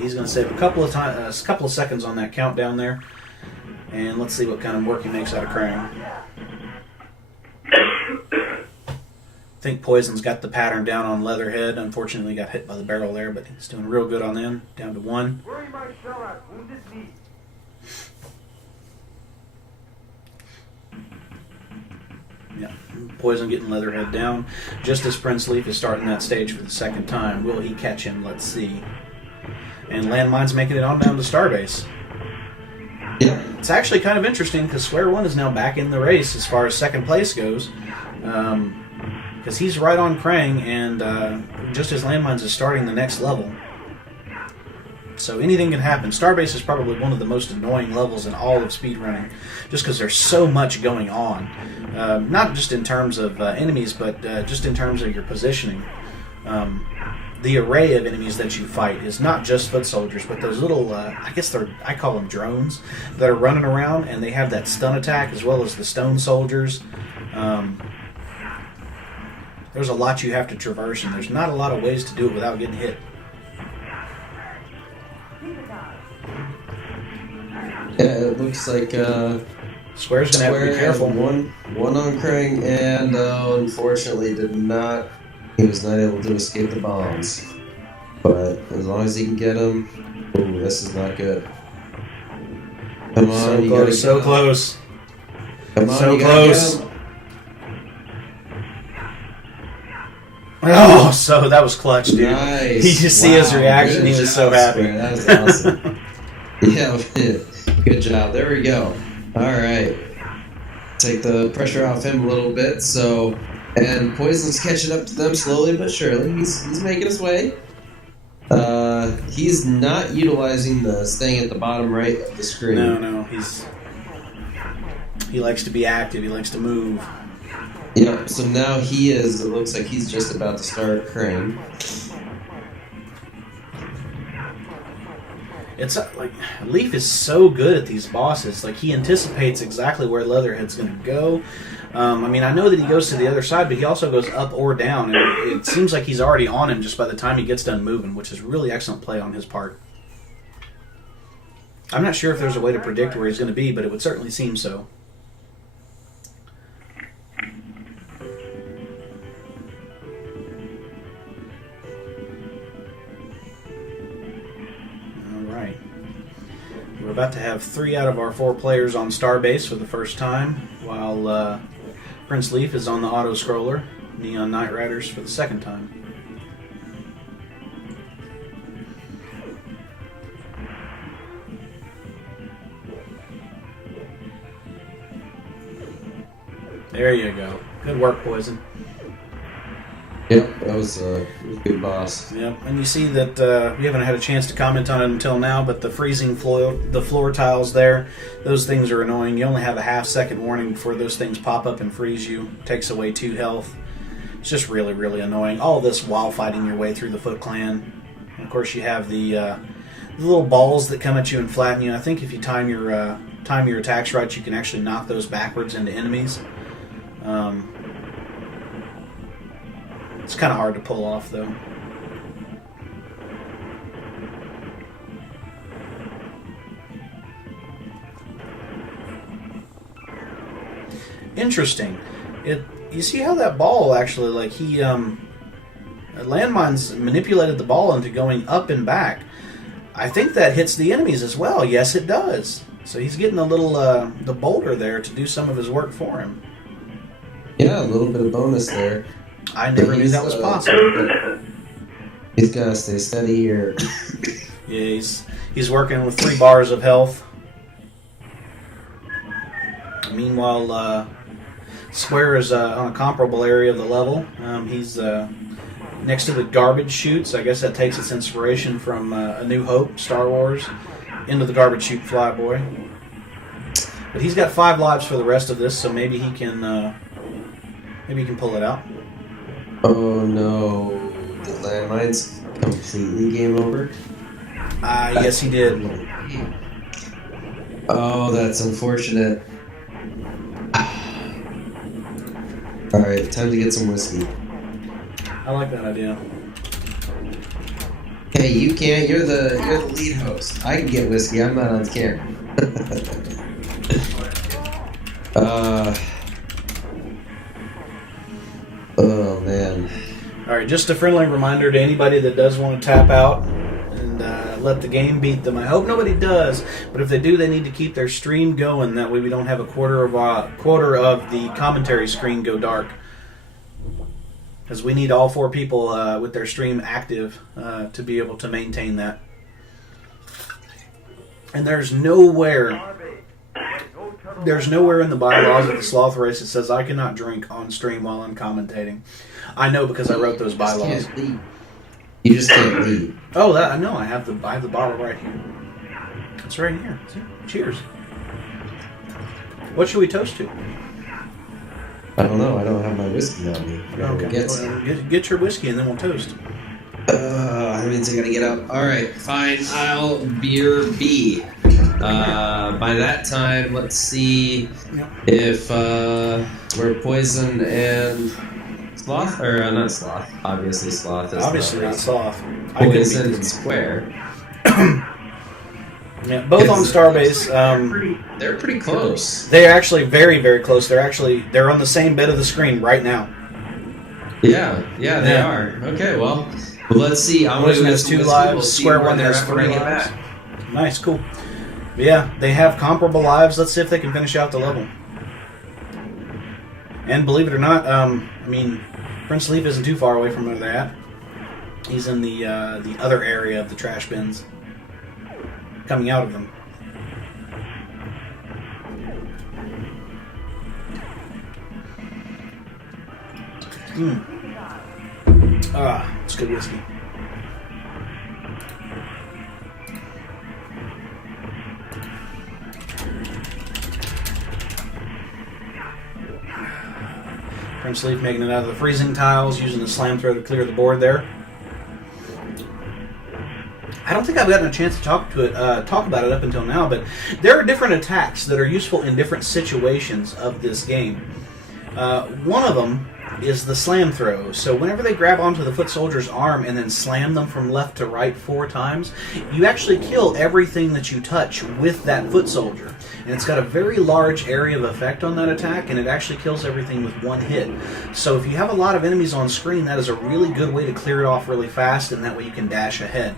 He's going to save a couple of seconds on that countdown there, and let's see what kind of work he makes out of Krang. I think Poison's got the pattern down on Leatherhead. Unfortunately, got hit by the barrel there, but he's doing real good on them. Down to 1. Where my shell at? Wounded knee. Yeah, Poison getting Leatherhead down just as Prince Leaf is starting that stage for the second time. Will he catch him? Let's see. And Landmine's making it on down to Starbase. Yeah. It's actually kind of interesting because Square One is now back in the race as far as second place goes. Because he's right on Krang, and just as Landmines is starting the next level. So anything can happen. Starbase is probably one of the most annoying levels in all of speedrunning, just because there's so much going on. Not just in terms of enemies, but just in terms of your positioning. The array of enemies that you fight is not just foot soldiers, but those little, I call them drones, that are running around, and they have that stun attack as well as the stone soldiers. There's a lot you have to traverse, and there's not a lot of ways to do it without getting hit. Yeah, it looks like Square's going to have to be careful. One on Krang, and unfortunately he was not able to escape the bombs. But as long as he can get him, ooh, this is not good. Come on, you gotta so close. Come on, so you gotta close. get him. Oh, so that was clutch, dude. Nice. He just see his reaction. Good He was job, so happy. Square. That was awesome. Yeah, good job. There we go. All right. Take the pressure off him a little bit. So, and Poison's catching up to them slowly but surely. He's making his way. He's not utilizing the staying at the bottom right of the screen. No. He likes to be active. He likes to move. Yep, so now it looks like he's just about to start Krang. It's like Leaf is so good at these bosses. Like, he anticipates exactly where Leatherhead's going to go. I know that he goes to the other side, but he also goes up or down, and it seems like he's already on him just by the time he gets done moving, which is really excellent play on his part. I'm not sure if there's a way to predict where he's going to be, but it would certainly seem so. We're about to have 3 out of our 4 players on Starbase for the first time, while Prince Leaf is on the auto-scroller, Neon Knight Riders for the second time. There you go. Good work, Poison. Yep, that was a good boss. Yep, and you see that we haven't had a chance to comment on it until now, but the freezing the floor tiles there, those things are annoying. You only have a half-second warning before those things pop up and freeze you. Takes away 2 health. It's just really, really annoying. All this while fighting your way through the Foot Clan. And of course, you have the little balls that come at you and flatten you. I think if you time your attacks right, you can actually knock those backwards into enemies. It's kind of hard to pull off, though. Interesting. You see how that ball actually, like Landmines manipulated the ball into going up and back. I think that hits the enemies as well. Yes, it does. So he's getting a little the boulder there to do some of his work for him. Yeah, a little bit of bonus there. I never knew that was possible. He's got to stay steady here. Yeah, he's working with 3 bars of health. Meanwhile, Square is on a comparable area of the level. He's next to the garbage chutes. I guess that takes its inspiration from A New Hope, Star Wars, into the garbage chute Flyboy. But he's got 5 lives for the rest of this, so maybe he can pull it out. Oh no! The Landmines completely game over. Yes, he did. Oh, that's unfortunate. Alright, time to get some whiskey. I like that idea. Hey, you can't. You're the lead host. I can get whiskey. I'm not on camera. Oh man. Alright, just a friendly reminder to anybody that does want to tap out and let the game beat them. I hope nobody does, but if they do, they need to keep their stream going. That way we don't have a quarter of the commentary screen go dark. Because we need all 4 people with their stream active to be able to maintain that. And there's nowhere in the bylaws of the Sloth Race that says I cannot drink on stream while I'm commentating. I know because I wrote those bylaws. You just can't leave. Oh, that I know. I have the bottle right here. It's right here. See? Cheers. What should we toast to? I don't know. I don't have my whiskey on me. Okay. Get your whiskey and then we'll toast. That means I gotta get up. Alright, fine. I'll beer B. By that time, let's see if we're Poison and Sloth, or not Sloth. Obviously, Sloth is obviously not Sloth. Poison and Square. Yeah, both on Starbase. They're pretty close. They're actually very, very close. They're on the same bit of the screen right now. Yeah, they are. Okay, well, let's see. Poison has 2 lives. Square One has 3 lives. Nice, cool. But yeah, they have comparable lives. Let's see if they can finish out the level. And believe it or not, Prince Leaf isn't too far away from where they're at. He's in the other area of the trash bins, coming out of them. It's good whiskey. Prince Leaf making it out of the freezing tiles, using the slam throw to clear the board there. I don't think I've gotten a chance to talk about it up until now, but there are different attacks that are useful in different situations of this game. One of them is the slam throw. So whenever they grab onto the foot soldier's arm and then slam them from left to right 4 times, you actually kill everything that you touch with that foot soldier. And it's got a very large area of effect on that attack, and it actually kills everything with 1 hit. So if you have a lot of enemies on screen, that is a really good way to clear it off really fast, and that way you can dash ahead.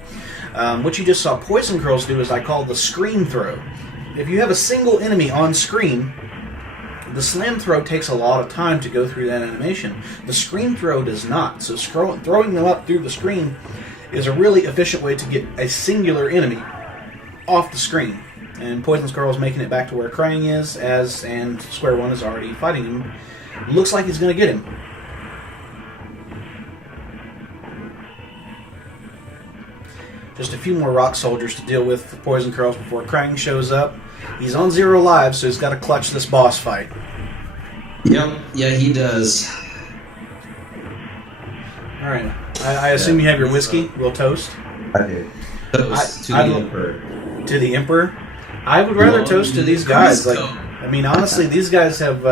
What you just saw Poisoncurls do is I call the screen throw. If you have a single enemy on screen, the slam throw takes a lot of time to go through that animation. The screen throw does not. So throwing them up through the screen is a really efficient way to get a singular enemy off the screen. And Poisoncurls is making it back to where Krang is, and Square One is already fighting him. Looks like he's going to get him. Just a few more rock soldiers to deal with for Poisoncurls before Krang shows up. He's on 0 lives, so he's got to clutch this boss fight. Yep, yeah, he does. All right. I assume you have your whiskey. We'll toast. I do. Toast to the Emperor. To the Emperor. I would rather toast to these guys. Like, I mean, honestly, these guys have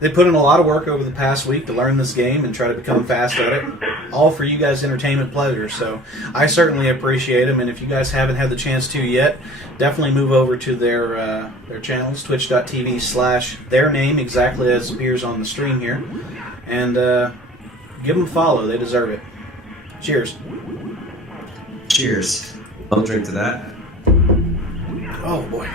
they put in a lot of work over the past week to learn this game and try to become fast at it. All for you guys' entertainment pleasure. So I certainly appreciate them. And if you guys haven't had the chance to yet, definitely move over to their channels, twitch.tv/their name, exactly as appears on the stream here, and give them a follow. They deserve it. Cheers. Cheers. I'll drink to that. Oh boy.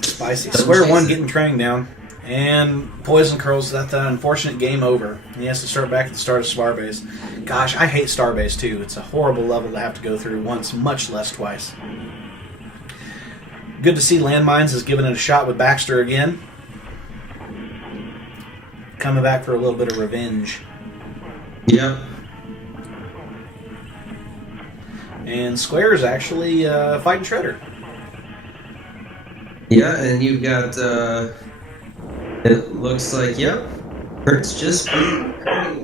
Spicy. Square one getting trained down. And Poisoncurls, that unfortunate game over. He has to start back at the start of Starbase. Gosh, I hate Starbase too. It's a horrible level to have to go through once, much less twice. Good to see Landmines is giving it a shot with Baxter again. Coming back for a little bit of revenge. Yep. And Square is actually fighting Shredder. Yeah, and you've got, it looks like, yep, Kurt's just being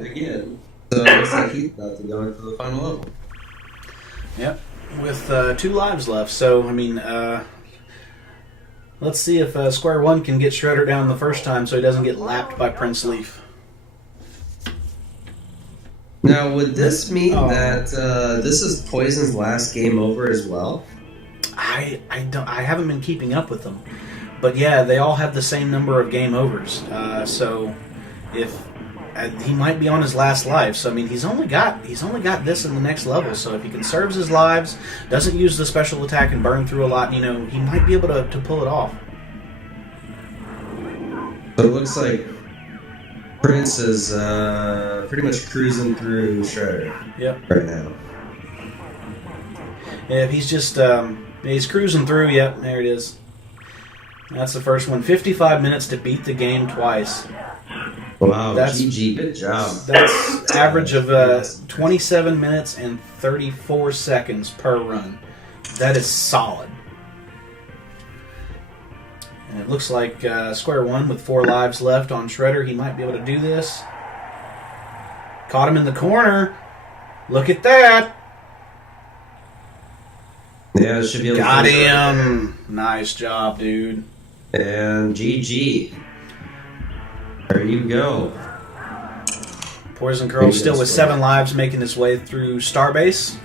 again. So it looks like he's about to go into the final level. Yep, with 2 lives left. So, I mean, let's see if Square One can get Shredder down the first time so he doesn't get lapped by Prince Leaf. Now, would this mean that this is Poison's last game over as well? I haven't been keeping up with them, but yeah, they all have the same number of game overs. So if he might be on his last life, so I mean he's only got this in the next level. So if he conserves his lives, doesn't use the special attack and burn through a lot, he might be able to pull it off. So it looks like Prince is pretty much cruising through Shredder. Yep. Right now. Yeah, if he's just he's cruising through. Yep, there it is. That's the first one. 55 minutes to beat the game twice. Wow, GG, good job. That's average of 27 minutes and 34 seconds per run. That is solid. And it looks like Square One with 4 lives left on Shredder. He might be able to do this. Caught him in the corner. Look at that. Yeah, it should be able to got him. Right. Nice job, dude. And GG. There you go. Poisoncurls still with 7 lives, making his way through Starbase.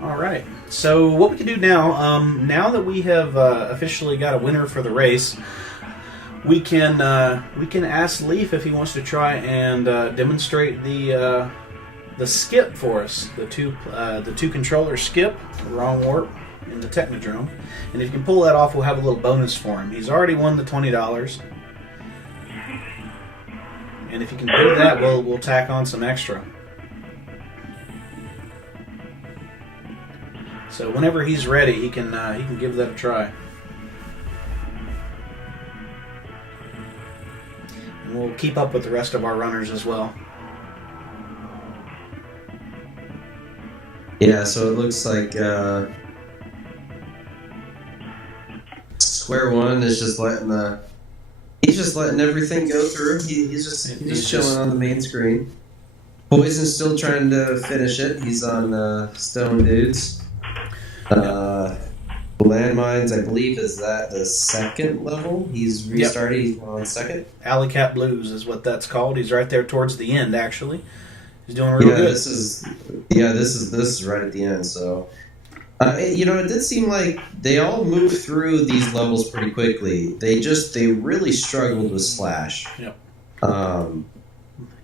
All right. So what we can do now, now that we have officially got a winner for the race, we can ask Leaf if he wants to try and demonstrate the skip for us, the two controller skip, the wrong warp, in the Technodrome. And if you can pull that off, we'll have a little bonus for him. He's already won the $20, and if you can do that, we'll tack on some extra. So whenever he's ready, he can give that a try. And we'll keep up with the rest of our runners as well. Yeah, so it looks like Square One is just letting everything go through. He's just chilling on the main screen. Poison's still trying to finish it. He's on Stone Dudes. Landmines, I believe, is that the second level? He's restarted. He's on second. Alley Cat Blues is what that's called. He's right there towards the end, actually. He's doing real good. This is right at the end. So, it did seem like they all moved through these levels pretty quickly. They really struggled with Slash. Yep.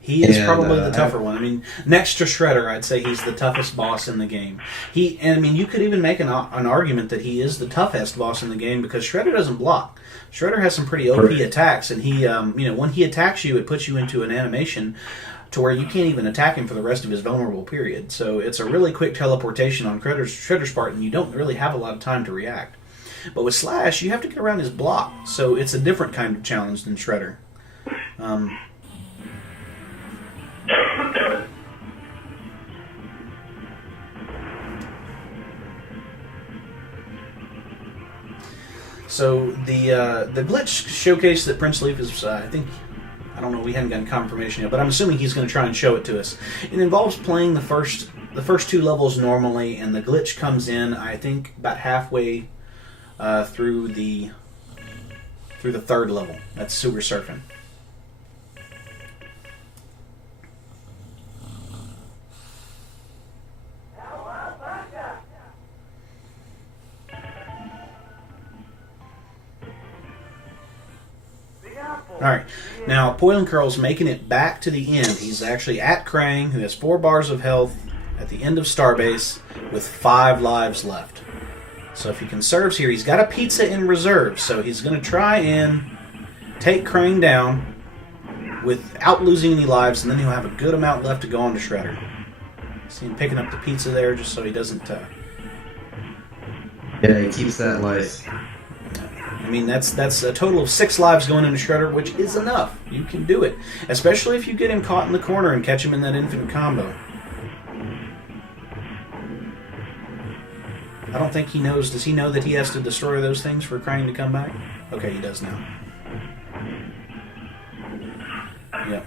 He is probably the tougher one. I mean, next to Shredder, I'd say he's the toughest boss in the game. You could even make an argument that he is the toughest boss in the game because Shredder doesn't block. Shredder has some pretty OP attacks, and he, when he attacks you, it puts you into an animation to where you can't even attack him for the rest of his vulnerable period. So it's a really quick teleportation on Shredder's part, and you don't really have a lot of time to react. But with Slash, you have to get around his block, so it's a different kind of challenge than Shredder. So the glitch showcase that Prince Leaf is, I think, I don't know, we haven't gotten confirmation yet, but I'm assuming he's going to try and show it to us. It involves playing the first 2 levels normally, and the glitch comes in, I think, about halfway through the 3rd level. That's sewer surfing. Alright, now Poisoncurls making it back to the end. He's actually at Krang, who has 4 bars of health at the end of Starbase with 5 lives left. So if he conserves here, he's got a pizza in reserve, so he's going to try and take Krang down without losing any lives, and then he'll have a good amount left to go on to Shredder. See him picking up the pizza there just so he doesn't... Yeah, he keeps that life. I mean, that's a total of 6 lives going into Shredder, which is enough. You can do it. Especially if you get him caught in the corner and catch him in that infinite combo. I don't think he knows. Does he know that he has to destroy those things for Krang to come back? Okay, he does now. Yep.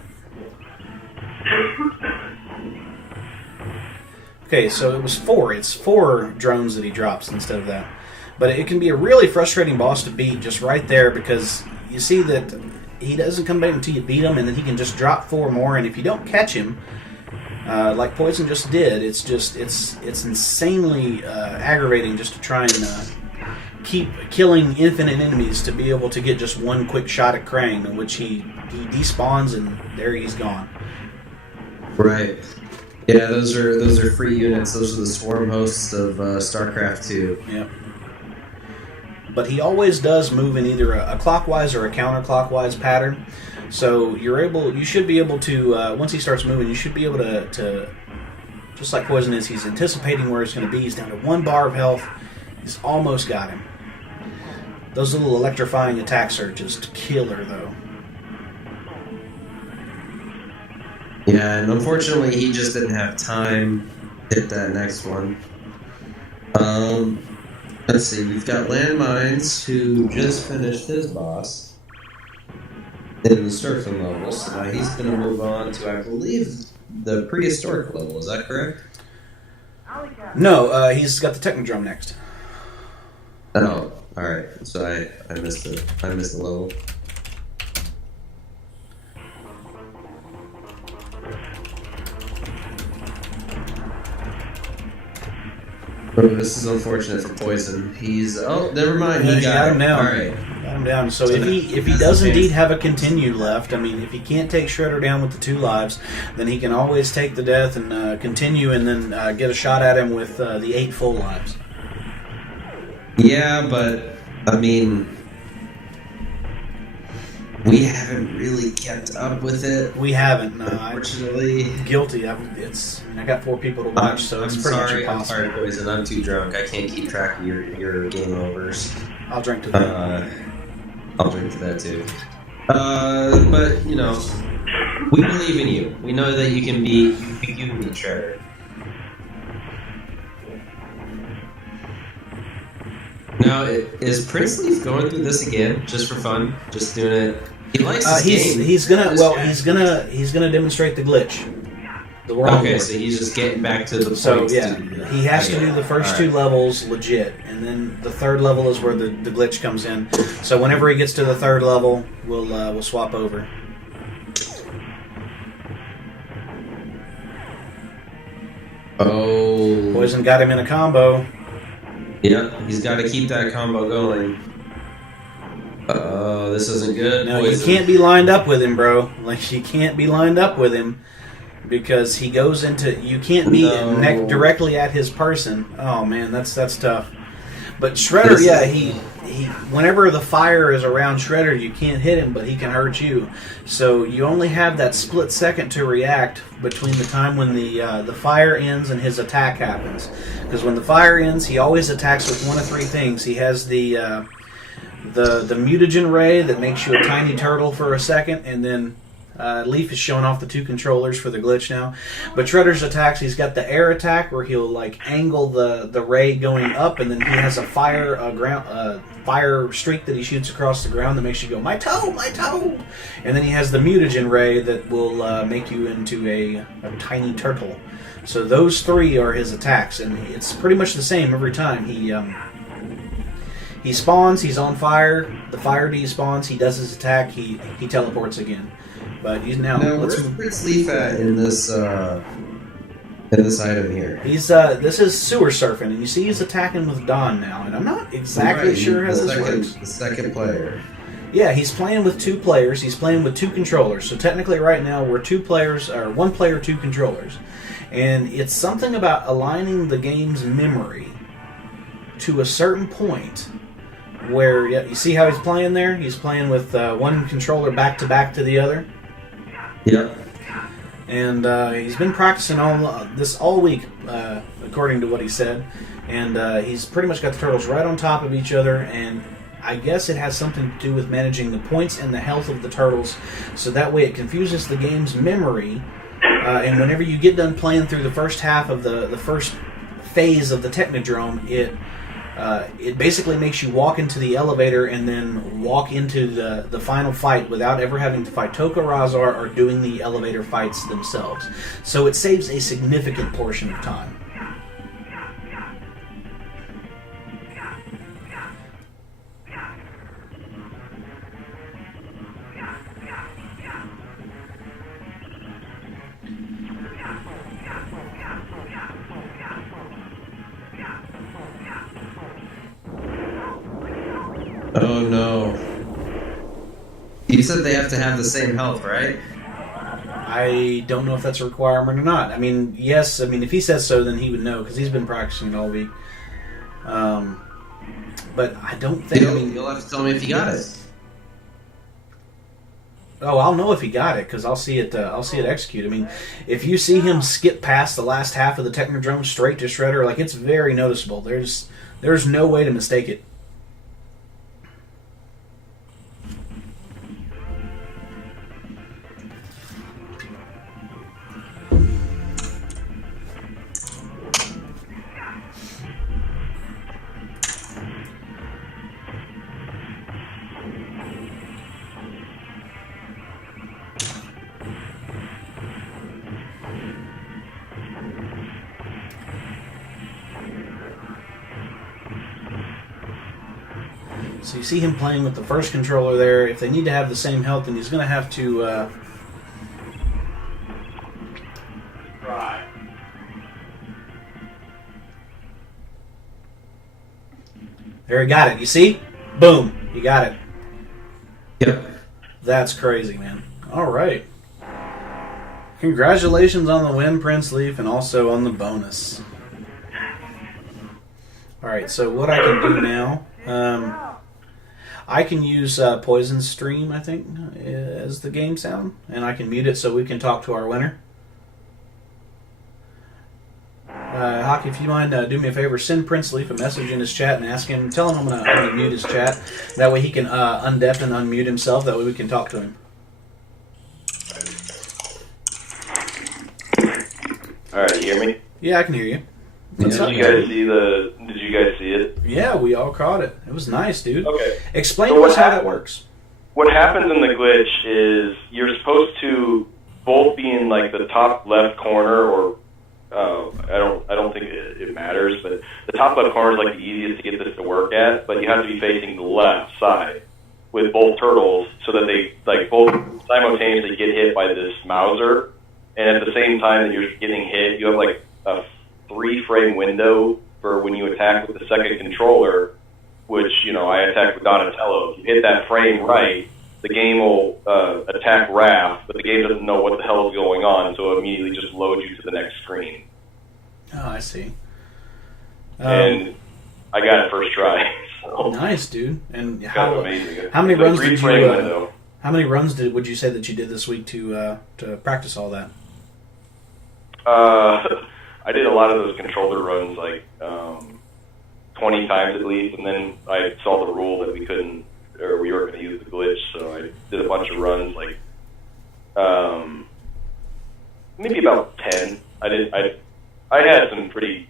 Okay, so it was 4. It's 4 drones that he drops instead of that. But it can be a really frustrating boss to beat just right there, because you see that he doesn't come back until you beat him, and then he can just drop 4 more, and if you don't catch him, like Poison just did, it's insanely aggravating just to try and keep killing infinite enemies to be able to get just one quick shot at Krang, in which he despawns and there he's gone. Right. Yeah, those are free units. Those are the swarm hosts of StarCraft 2. Yep. But he always does move in either a clockwise or a counterclockwise pattern. So you should be able to, once he starts moving, you should be able to, just like Poison is, he's anticipating where it's going to be. He's down to 1 bar of health. He's almost got him. Those little electrifying attack surges, killer though. Yeah, and unfortunately he just didn't have time to hit that next one. Let's see, we've got Landmines, who just finished his boss in the surfing level, so now he's going to move on to, I believe, the prehistoric level. Is that correct? No, he's got the Technodrome next. Oh, alright. So I missed the level. Oh, this is unfortunate for Poison. He's never mind. He got him down. All right, got him down. So if he does indeed have a continue left, I mean, if he can't take Shredder down with the 2 lives, then he can always take the death and continue, and then get a shot at him with the 8 full lives. Yeah, but I mean, we haven't really kept up with it. We haven't. No, unfortunately. Guilty. I got 4 people to watch, so it's pretty much impossible. I'm sorry, Poison. I'm too drunk. I can't keep track of your game overs. I'll drink to that. I'll drink to that too. But you know, we believe in you. We know that you can beat Shredder. Now, is Prince Leaf going through this again just for fun? Just doing it? He likes this game. He's gonna demonstrate the glitch. Okay, so he's just getting back to the point. So yeah, he has to do the first 2 levels legit, and then the 3rd level is where the glitch comes in. So whenever he gets to the 3rd level, we'll swap over. Oh, Poison got him in a combo. Yeah, he's got to keep that combo going. This isn't good. No, Poison. you can't be lined up with him, bro. Like, you can't be lined up with him because he goes into. You can't be directly at his person. Oh man, that's tough. But Shredder, he whenever the fire is around Shredder, you can't hit him, but he can hurt you. So you only have that split second to react between the time when the fire ends and his attack happens. Because when the fire ends, he always attacks with 1 of 3 things. He has the mutagen ray that makes you a tiny turtle for a second, and then Leaf is showing off the 2 controllers for the glitch now. But Shredder's attacks, he's got the air attack where he'll like angle the ray going up, and then he has a fire streak that he shoots across the ground that makes you go, my toe, my toe! And then he has the mutagen ray that will make you into a tiny turtle. So those 3 are his attacks, and it's pretty much the same every time. He spawns, he's on fire, the fire despawns, he does his attack, he teleports again. But he's now where's Prince Leaf at in this item here? He's this is sewer surfing, and you see he's attacking with Dawn now, and I'm not exactly sure how this works. The second player. Yeah, he's playing with 2 players. He's playing with 2 controllers. So technically, right now we're 2 players, or 1 player, 2 controllers, and it's something about aligning the game's memory to a certain point. Where you see how he's playing there? He's playing with 1 controller back to back to the other. Yep. And he's been practicing all week, according to what he said. And he's pretty much got the turtles right on top of each other. And I guess it has something to do with managing the points and the health of the turtles, so that way it confuses the game's memory. And whenever you get done playing through the first half of the first phase of the Technodrome, it basically makes you walk into the elevator and then walk into the final fight without ever having to fight Toka Razar or doing the elevator fights themselves. So it saves a significant portion of time. Oh no. You said they have to have the same health, right? I don't know if that's a requirement or not. I mean, yes. I mean, if he says so, then he would know because he's been practicing all week. But I don't think. You'll have to tell me if you got it. Oh, I'll know if he got it because I'll see it. I'll see it execute. I mean, if you see him skip past the last half of the Technodrome straight to Shredder, like it's very noticeable. There's no way to mistake it. So you see him playing with the first controller there. If they need to have the same health, then he's going to have to... Right. There, he got it. You see? Boom. He got it. Yep. That's crazy, man. All right. Congratulations on the win, Prince Leaf, and also on the bonus. All right, so what I can do now... I can use Poison Stream, I think, as the game sound, and I can mute it so we can talk to our winner. Hockey, if you mind, do me a favor, send Prince Leaf a message in his chat and ask him, tell him I'm going to mute his chat. That way he can undeaf and unmute himself. That way we can talk to him. All right, you hear me? Yeah, I can hear you. What's up? Did you guys see it? Yeah, we all caught it. It was nice, dude. Okay. Explain to us how that works. What happens in the glitch is you're supposed to both be in like the top left corner, or I don't think it matters, but the top left corner is like the easiest to get this to work at. But you have to be facing the left side with both turtles so that they like both simultaneously get hit by this Mauser, and at the same time that you're getting hit, you have like a 3-frame window for when you attack with the second controller, which, you know, I attack with Donatello. If you hit that frame right, the game will attack Raph, but the game doesn't know what the hell is going on, so it immediately just loads you to the next screen. Oh, I see. And I got it first try. So Nice, dude. And it's how kind of amazing. many It's a runs did you? 3-frame window. How many runs would you say that you did this week to practice all that? I did a lot of those controller runs, like 20 times at least, and then I saw the rule that we couldn't, or we weren't going to use the glitch, so I did a bunch of runs, like maybe about 10. I had some pretty.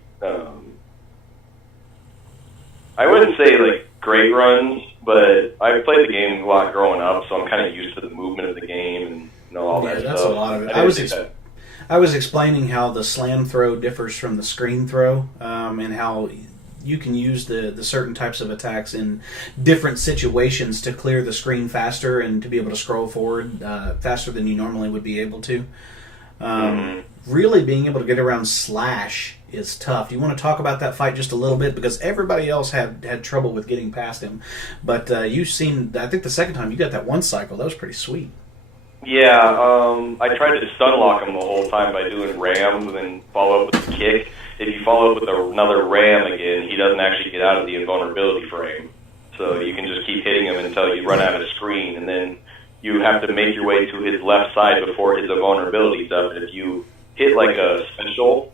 I wouldn't say like great runs, but I played the game a lot growing up, so I'm kind of used to the movement of the game and all that that's stuff. a lot of it. I was explaining how the slam throw differs from the screen throw, and how you can use the certain types of attacks in different situations to clear the screen faster and to be able to scroll forward faster than you normally would be able to. Really being able to get around slash is tough. You want to talk about that fight just a little bit, because everybody else had trouble with getting past him, but you seemed, I think the second time you got that one cycle, that was pretty sweet. Yeah, I tried to stun lock him the whole time by doing rams and then follow up with the kick. If you follow up with another ram again, he doesn't actually get out of the invulnerability frame. So you can just keep hitting him until you run out of screen, and then you have to make your way to his left side before his invulnerability's up. And if you hit like a special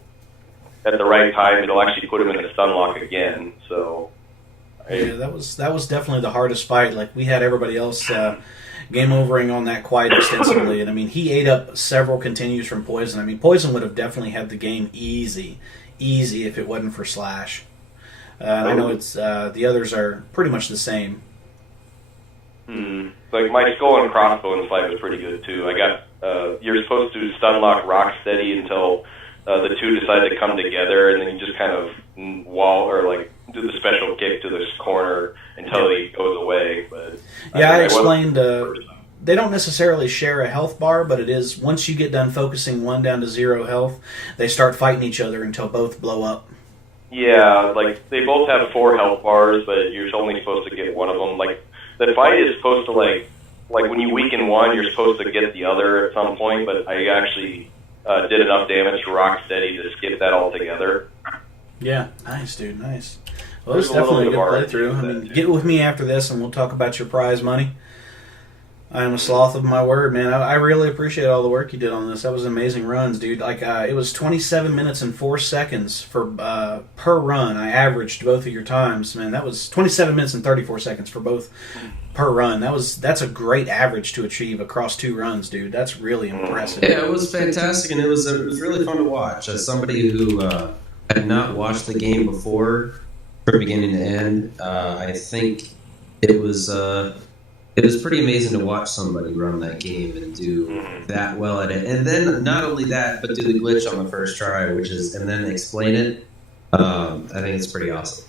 at the right time, it'll actually put him in a stun lock again. So yeah, that was definitely the hardest fight. Like, we had everybody else game overing on that quite extensively, and I mean, he ate up several continues from Poison. I mean, Poison would have definitely had the game easy if it wasn't for Slash. I know it's the others are pretty much the same. Like, my skull and crossbow in the fight was pretty good too. I got you're supposed to stun lock Rocksteady until the two decide to come together, and then you just kind of wall or like do the special kick to this corner until he goes away. But yeah, I explained. They don't necessarily share a health bar, but it is, once you get done focusing one down to 0 health, they start fighting each other until both blow up. Yeah, like, they both have 4 health bars, but you're only supposed to get one of them. Like, the fight is supposed to, like when you weaken one, you're supposed to get the other at some point, but I actually did enough damage to Rocksteady to skip that altogether. Yeah, nice, dude, nice. Well, it's definitely a good playthrough. I mean, get with me after this, and we'll talk about your prize money. I am a sloth of my word, man. I really appreciate all the work you did on this. That was amazing runs, dude. Like, it was 27 minutes and 4 seconds for per run. I averaged both of your times, man. That was 27 minutes and 34 seconds for both per run. That's a great average to achieve across 2 runs, dude. That's really impressive. Yeah, it was fantastic, and it was really fun to watch. As somebody who had not watched the game before, from beginning to end, I think it was pretty amazing to watch somebody run that game and do that well at it. And then not only that, but do the glitch on the first try, and then explain it. I think it's pretty awesome.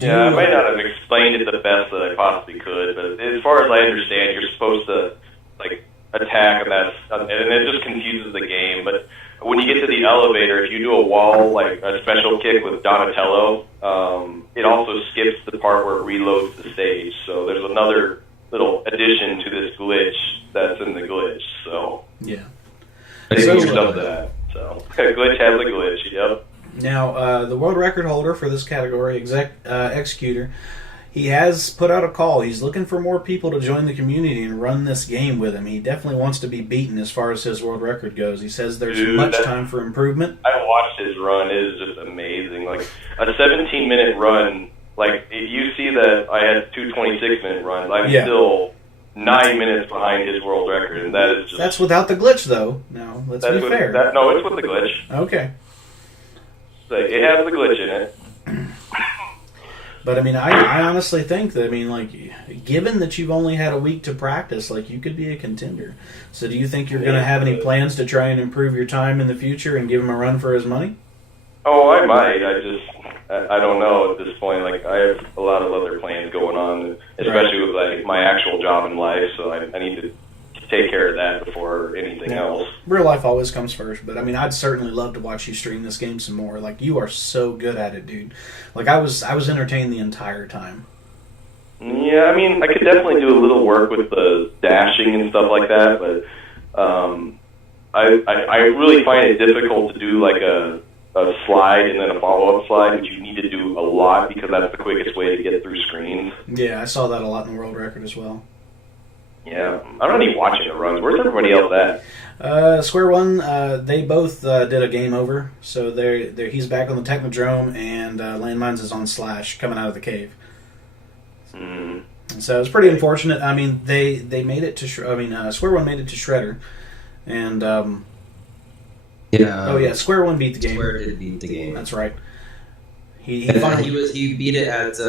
Yeah, I might not have explained it the best that I possibly could, but as far as I understand, you're supposed to, like, attack, and it just confuses the game. But when you get to the elevator, if you do a wall, like a special kick with Donatello, it also skips the part where it reloads the stage. So there's another little addition to this glitch that's in the glitch. So yeah, yourself that. So a glitch has a glitch. Yep. Now, the world record holder for this category, Executor, he has put out a call. He's looking for more people to join the community and run this game with him. He definitely wants to be beaten as far as his world record goes. He says there's much time for improvement. I watched his run. It is just amazing. Like, a 17-minute run. Like, if you see that I had 2 26-minute runs, I'm still 9 minutes behind his world record, and that is just... That's without the glitch, though. Now, let's be fair. No, it's with the glitch. Okay. So it has the glitch in it. But, I mean, I honestly think that, I mean, like, given that you've only had a week to practice, like, you could be a contender. So do you think you're going to have any plans to try and improve your time in the future and give him a run for his money? Oh, I might. I don't know at this point. Like, I have a lot of other plans going on, especially with, like, my actual job in life, so I need to take care of that before anything else. Real life always comes first, but I mean, I'd certainly love to watch you stream this game some more. Like, you are so good at it, dude. Like, I was entertained the entire time. Yeah, I mean, I could definitely do a little work with the dashing and stuff like that, but I really find it difficult to do like a slide and then a follow-up slide, which you need to do a lot because that's the quickest way to get through screens. Yeah, I saw that a lot in the world record as well. Yeah, I don't need watching it runs. Where's everybody else at? Square One, they both did a game over, so he's back on the Technodrome, and Landmines is on Slash, coming out of the cave. So it's pretty unfortunate. I mean, they made it to Square One made it to Shredder, And Yeah. oh yeah, Square One beat the game. Square did beat the game. That's right. He beat it at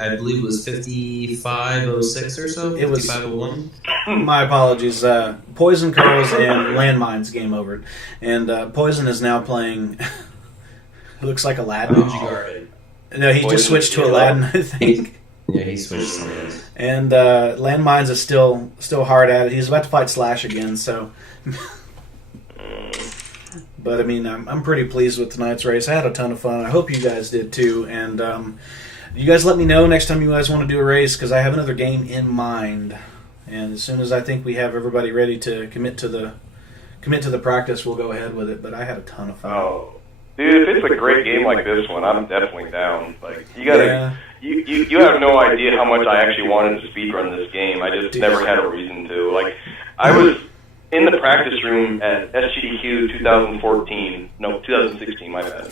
I believe it was 5506 or so. It was 5501. My apologies. Poisoncurls and Landmines game over, and Poison is now playing. It looks like Aladdin. No, he just switched to Aladdin, I think. Yeah, he switched to Aladdin. And Landmines is still hard at it. He's about to fight Slash again, so. But I mean, I'm pretty pleased with tonight's race. I had a ton of fun. I hope you guys did too. And you guys let me know next time you guys want to do a race, because I have another game in mind. And as soon as I think we have everybody ready to commit to the practice, we'll go ahead with it. But I had a ton of fun. Oh, dude, if it's a great game like this one, I'm definitely down. Like you gotta. Yeah. You have no idea how much I actually wanted to speedrun this game. I just never had a reason to. Like, I was in the practice room at SGDQ 2016, my bad.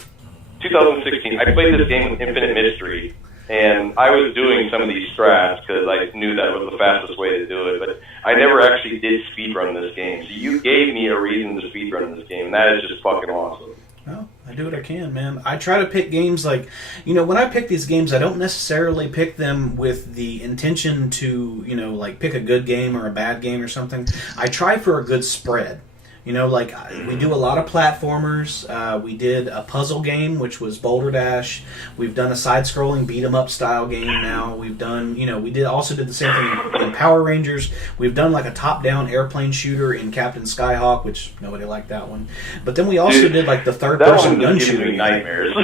2016, I played this game with Infinite Mystery, and I was doing some of these strats because I knew that was the fastest way to do it, but I never actually did speedrun this game. So you gave me a reason to speedrun this game, and that is just fucking awesome. Well, I do what I can, man. I try to pick games like, when I pick these games, I don't necessarily pick them with the intention to, like pick a good game or a bad game or something. I try for a good spread. We do a lot of platformers. We did a puzzle game, which was Boulder Dash. We've done a side-scrolling beat-em-up style game now. We've done, we also did the same thing in Power Rangers. We've done like a top-down airplane shooter in Captain Skyhawk, which nobody liked that one. But then we also did like the third-person gun shooter. That one gives me nightmares.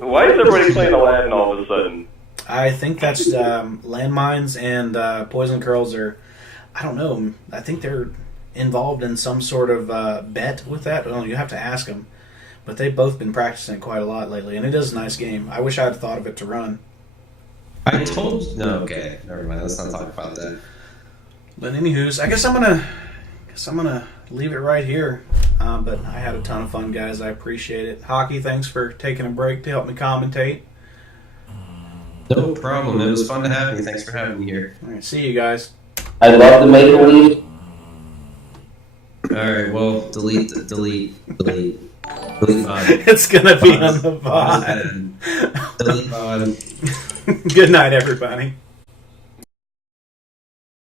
Why is everybody playing Aladdin all of a sudden? I think that's Landmines and Poisoncurls are, I don't know, I think they're involved in some sort of bet with that. Well, you have to ask them. But they've both been practicing it quite a lot lately, and it is a nice game. I wish I had thought of it to run. No, okay, never mind. Let's not talk about that. But anywho's, I guess I'm gonna leave it right here. But I had a ton of fun, guys. I appreciate it. Hockey, thanks for taking a break to help me commentate. No problem. It was fun to have you. Thanks for having me here. All right, see you guys. I love the Maple Leafs. Alright, well, delete VOD. It's gonna be on the VOD. Delete VOD. Good night, everybody.